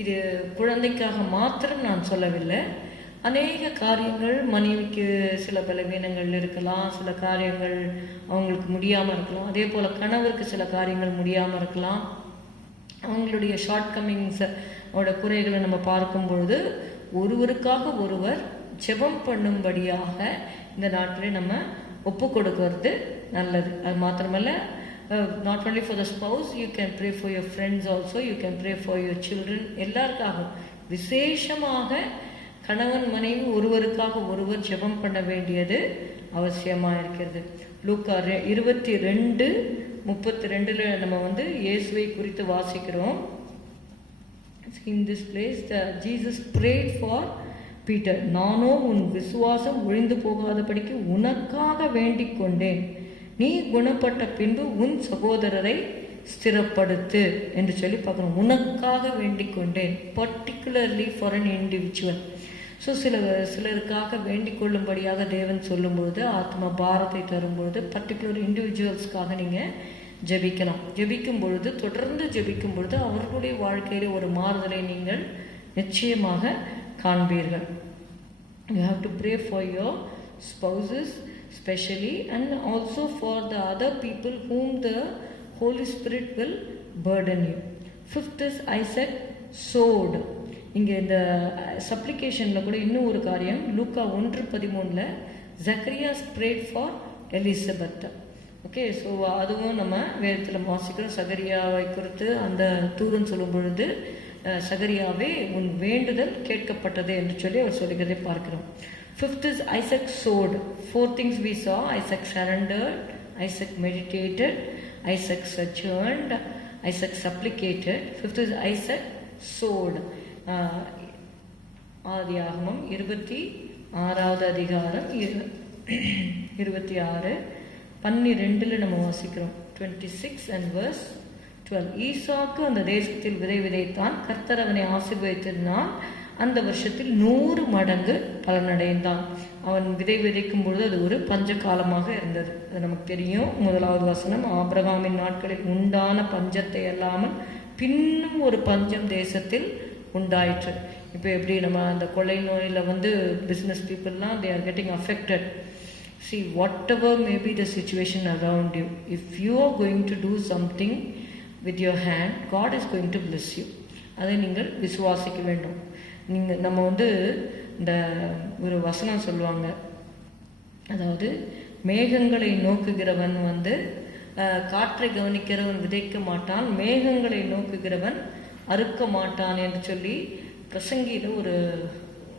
இது குழந்தைக்காக மாத்திரம் நான் சொல்லவில்லை, அநேக காரியங்கள், மனைவிக்கு சில பலவீனங்கள் இருக்கலாம், சில காரியங்கள் அவங்களுக்கு முடியாமல் இருக்கலாம், அதே போல் கணவருக்கு சில காரியங்கள் முடியாமல் இருக்கலாம். அவங்களுடைய ஷார்ட் கம்மிங்ஸ் அவரோட குறைகளை நம்ம பார்க்கும் பொழுது ஒருவருக்காக ஒருவர் ஜெபம் பண்ணும்படியாக இந்த நாட்டில் நம்ம ஒப்பு கொடுக்கறது நல்லது. அது மாத்திரமல்ல, not only for the spouse, you can pray for your friends also, you can pray for your children. எல்லாருக்காகவும் விசேஷமாக கணவன் மனைவி ஒருவருக்காக ஒருவர் ஜெபம் பண்ண வேண்டியது அவசியமாக இருக்கிறது. லூக்கா 22:32 நம்ம இயேசுவை குறித்து வாசிக்கிறோம். In this place Jesus prayed for Peter. நானோ உன் விசுவாசம் ஒழிந்து போகாதபடிக்கு உனக்காக வேண்டிக் கொண்டேன், நீ குணப்பட்ட பின்பு உன் சகோதரரை ஸ்திரப்படுத்து என்று சொல்லி பார்க்குறோம். உனக்காக வேண்டிக் கொண்டேன், particularly for an individual. So சிலருக்காக வேண்டிக் கொள்ளும்படியாக தேவன் சொல்லும்பொழுது, ஆத்ம பாரத்தை தரும்பொழுது பர்டிகுலர் இண்டிவிஜுவல்ஸ்க்காக நீங்கள் ஜெபிக்கலாம். ஜெபிக்கும் பொழுது, தொடர்ந்து ஜெபிக்கும் பொழுது அவர்களுடைய வாழ்க்கையில் ஒரு மாறுதலை நீங்கள் நிச்சயமாக காண்பீர்கள். You have to pray for your spouses specially, and also for the other people whom the Holy Spirit will burden you. Fifth is Isaac sowed. இங்கே இந்த சப்ளிகேஷனில் கூட இன்னும் ஒரு காரியம், லூக்கா 1:13 ஜக்கரியாஸ் prayed for Elizabeth. Okay, so அதுவும் நம்ம வேதத்தில் வாசிக்கிறோம். சகரியாவை குறித்து அந்த தூதன் சொல்லும் பொழுது, சகரியாவே உன் வேண்டுதல் கேட்கப்பட்டது என்று சொல்லி அவர் சொல்லுகிறதை பார்க்கிறோம். Fifth is Isaac sowed. 4 things we saw: Isaac surrendered, Isaac meditated, Isaac sojourned, Isaac supplicated. Fifth is Isaac sowed. ஆதியாகமம் 26வது அதிகாரம் 26:12 நம்ம வாசிக்கிறோம். 26 and verse 12. ஈசாக்கு அந்த தேசத்தில் விதை விதைத்தான், கர்த்தர் அவனை ஆசீர்வதித்ததினால் அந்த வருஷத்தில் 100 மடங்கு பலனடைந்தான். அவன் விதை விதைக்கும் பொழுது அது ஒரு பஞ்ச காலமாக இருந்தது. அது நமக்கு தெரியும். 1வது வசனம், ஆபிரகாமின் நாட்களில் உண்டான பஞ்சத்தை அல்லாமல் பின்னும் ஒரு பஞ்சம் தேசத்தில் உண்டாயிற்று. இப்போ எப்படி நம்ம அந்த கொள்ளை நோயில் business பீப்புளெலாம் they are getting affected. See, whatever may be the situation around you, if you are going to do something with your hand, God is going to bless you. அதை நீங்கள் விசுவாசிக்க வேண்டும். நம்ம இந்த ஒரு வசனம் சொல்லுவாங்க, அதாவது மேகங்களை நோக்குகிறவன் காற்றை கவனிக்கிறவன் விதைக்க மாட்டான், மேகங்களை நோக்குகிறவன் அறுக்க மாட்டான் என்று சொல்லி பிரசங்கியில் ஒரு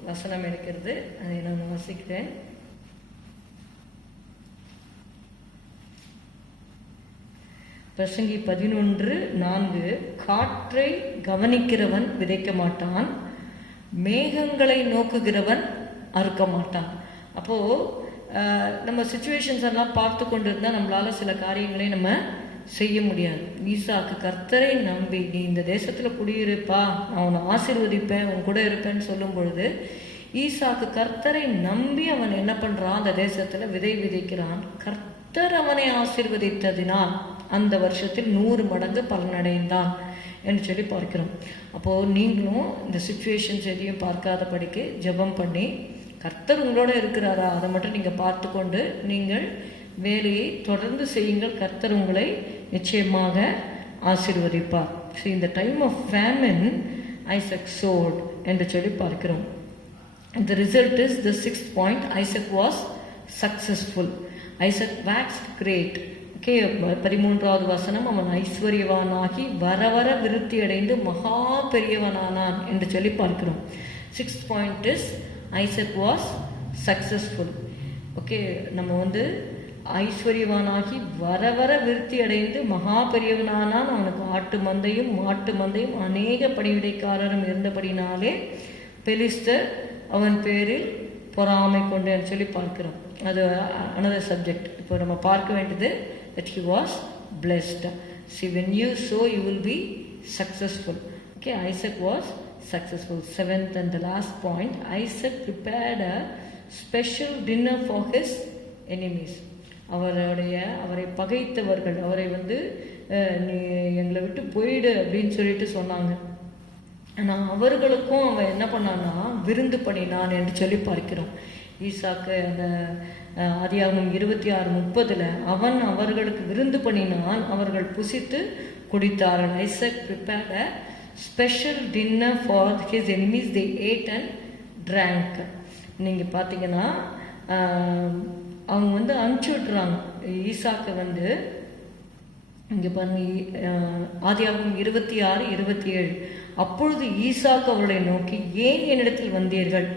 வசனம் இருக்கிறது. அதை நான் வாசிக்கிறேன். பிரசங்கி 11:4, காற்றை கவனிக்கிறவன் விதைக்க மாட்டான், மேகங்களை நோக்குகிறவன் அறுக்க மாட்டான். அப்போது நம்ம சுச்சுவேஷன்ஸ் எல்லாம் பார்த்து கொண்டு இருந்தால் நம்மளால் சில காரியங்களை நம்ம செய்ய முடியாது. ஈசாக்கு கர்த்தரை நம்பி, நீ இந்த தேசத்தில் குடியிருப்பா, நான் உன்னை ஆசீர்வதிப்பேன், உன் கூட இருப்பேன்னு சொல்லும் பொழுது ஈசாக்கு கர்த்தரை நம்பி அவன் என்ன பண்ணுறான், அந்த தேசத்தில் விதை விதைக்கிறான். கர்த்தர் அவனை ஆசீர்வதித்ததினால் அந்த வருஷத்தில் 100 மடங்கு பலனடைந்தான் என்று சொல்லி பார்க்கிறோம். அப்போது நீங்களும் இந்த சுச்சுவேஷன்ஸ் எதையும் பார்க்காதபடிக்கு ஜெபம் பண்ணி, கர்த்தர் உங்களோட இருக்கிறாரா அதை மட்டும் நீங்கள் பார்த்து கொண்டு நீங்கள் வேலையை தொடர்ந்து செய்யுங்கள். கர்த்தர் உங்களை நிச்சயமாக ஆசீர்வதிப்பார். ஸோ இந்த டைம் ஆஃப் ஃபேமின் ஐசக் சோட் என்று சொல்லி பார்க்கிறோம். The result is the 6th point, Isaac was successful. Isaac waxed great. Okay, 13வது வசனம், அவன் ஐஸ்வர்யவானாகி வர வர விருத்தி அடைந்து மகா பெரியவனானான் என்று சொல்லி பார்க்கிறோம். 6th point is Isaac was successful. Okay, நம்ம ஐஸ்வர்யவானாகி வர வர விருத்தி அடைந்து மகா பெரியவனானான். அவனுக்கு ஆட்டு மந்தையும் மாட்டு மந்தையும் அநேக பணிவிடைக்காரரும் இருந்தபடினாலே பெலிஸ்தர் அவன் பேரில் பொறாமை கொண்டேன்னு சொல்லி பார்க்கிறோம். அது another subject. இப்போ நம்ம பார்க்க வேண்டியது that he was blessed. See, when you sow, you will be successful. Okay, Isaac was successful. 7th and the last point, Isaac prepared a special dinner for his enemies. அவரை பகைத்தவர்கள் அவரை நீ எங்களை விட்டு போயிடு அப்படின்னு சொல்லிட்டு சொன்னாங்க. ஆனால் அவர்களுக்கும் அவன் என்ன பண்ணான்னா விருந்து பண்ணினான் என்று சொல்லி பார்க்கிறோம். ஈசாக்கு அந்த ஆதியாகமம் 26:30 அவன் அவர்களுக்கு விருந்து பண்ணினான், அவர்கள் புசித்து குடித்தார்கள். Isaac prepared a special dinner for his enemies, they ate and drank. நீங்கள் பார்த்தீங்கன்னா அவங்க வந்து அனுப்பிச்சி விட்றாங்க ஈசாக்கு இங்கே பாருங்க, ஆதியாகமம் 26:27 அப்பொழுது ஈசாக்கு அவர்களை நோக்கி, ஏன் என்னிடத்தில் வந்தீர்கள்?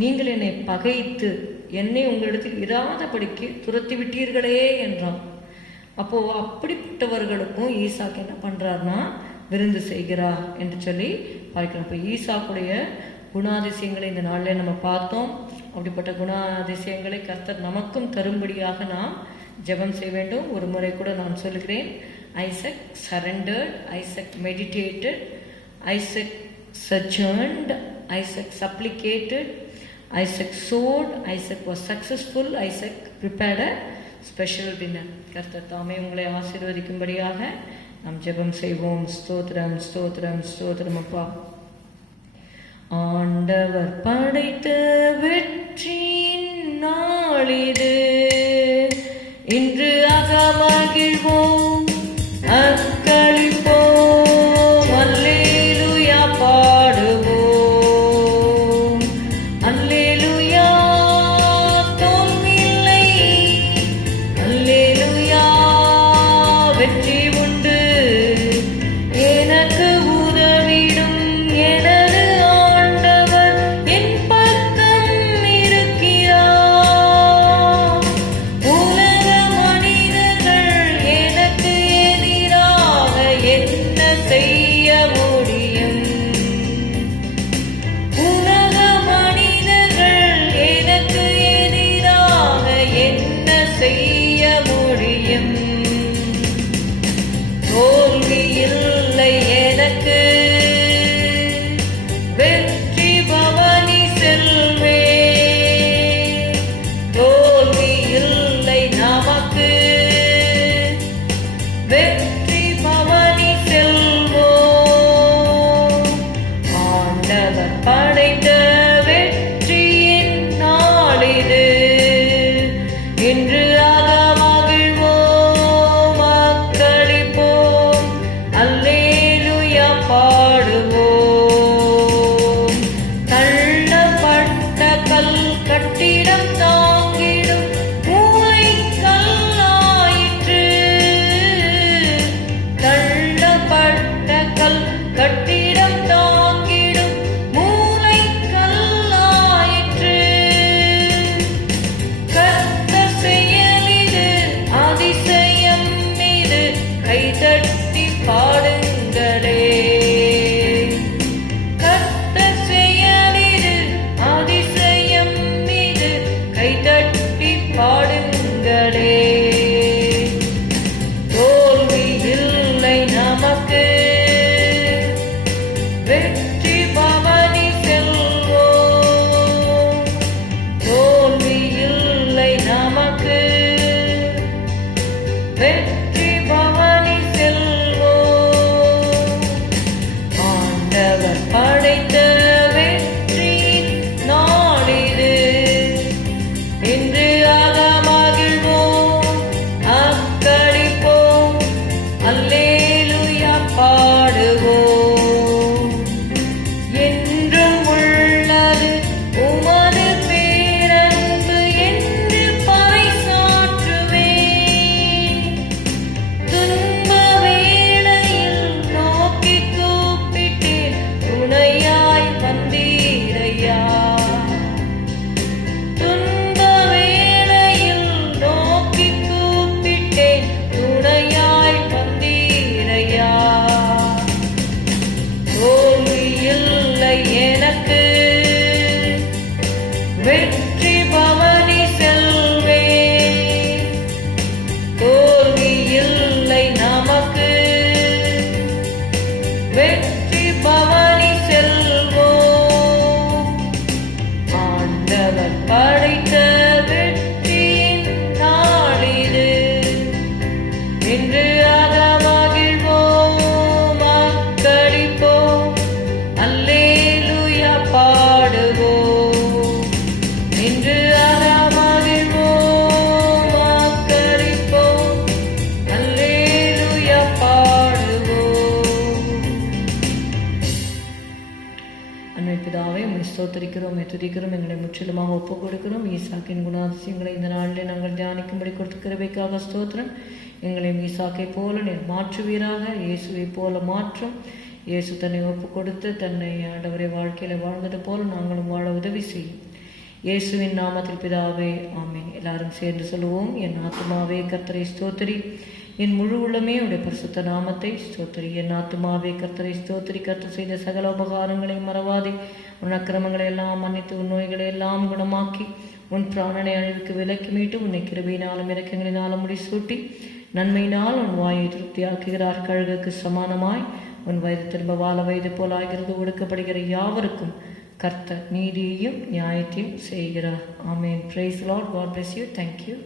நீங்கள் என்னை பகைத்து என்னை உங்களிடத்தில் இராதபடிக்கு துரத்தி விட்டீர்களே என்றான். அப்போது அப்படிப்பட்டவர்களுக்கும் ஈசாக்கு என்ன பண்ணுறாருனா விருந்து செய்கிறார் என்று சொல்லி பார்க்கிறோம். இப்போ ஈசாக்குடைய குணாதிசயங்களை இந்த நாளில் நம்ம பார்த்தோம். அப்படிப்பட்ட குணாதிசயங்களை கர்த்தர் நமக்கும் தரும்படியாக நாம் ஜெபம் செய்ய வேண்டும். ஒரு முறை கூட நான் சொல்கிறேன். Isaac surrendered, Isaac meditated, Isaac sojourned, Isaac supplicated, Isaac sowed, Isaac was successful, Isaac prepared a special dinner. கர்த்தர் தாமே உங்களை ஆசீர்வதிக்கும்படியாக நாம் ஜெபம் செய்வோம். ஸ்தோத்திரம் ஸ்தோத்திரம் ஸ்தோத்திரம் அப்பா. ஆண்டவர் படைத்த வெற்றியின் நாளிது, இன்று அகமகிழ்வோம் அக்களிப்போம், அல்லேலூயா பாடுவோம், அல்லேலூயா தோல்வியில்லை, அல்லேலூயா வெற்றி உண்டு, எனக்கு உதவிடும் எனது ஆண்டவர் என் பக்கம் இருக்கிறார். உலக மனிதர்கள் எனக்கு எதிராக என்ன செய்ய முடியும்? உலக மனிதர்கள் எனக்கு எதிராக என்ன செய்ய முடியும்? ஸ்தோத்தரிக்கிறோம், துதிக்கிறோம். எங்களை முற்றிலுமாக ஒப்புக் கொடுக்கிறோம். ஈசாக்கின் குணாதிசயங்களை இந்த நாளிலே நாங்கள் தியானிக்கும்படி கொடுத்து கிருபைக்காக ஸ்தோத்திரம். எங்களையும் ஈசாக்கை போல நீர் மாற்றுவீராக, இயேசுவை போல மாற்றும். இயேசு தன்னை ஒப்பு கொடுத்து தன்னை ஆண்டவரை வாழ்க்கையில் வாழ்ந்தது போல நாங்களும் வாழ உதவி செய்யும். இயேசுவின் நாமத்தில் பிதாவே, ஆமென். எல்லாரும் சேர்ந்து சொல்லுவோம். என் ஆத்துமாவே கர்த்தரை ஸ்தோத்திரி, என் முழு உள்ளமே உடைய பரிசுத்த நாமத்தை ஸ்தோத்திரி. என் ஆத்துமாவே கர்த்தரை ஸ்தோத்திரி. கர்த்தர் செய்த சகல உபகாரங்களையும் மறவாதே. உன் அக்கிரமங்களை எல்லாம் மன்னித்து, உன் நோய்களை எல்லாம் குணமாக்கி, உன் பிராணனை அழிவுக்கு விலக்கி மீட்டு, உன்னை கிருபையினாலும் இரக்கங்களினாலும் முடிசூட்டி, நன்மையினால் உன் வாயை திருப்தியாக்குகிறார். கழுகுக்கு சமானமாய் உன் வயது திரும்ப வாழ வயது போல் ஆகிறது. ஒடுக்கப்படுகிற யாவருக்கும் கர்த்தர் நீதியையும் நியாயத்தையும் செய்கிறார். Amen. Praise Lord. God bless you. Thank you.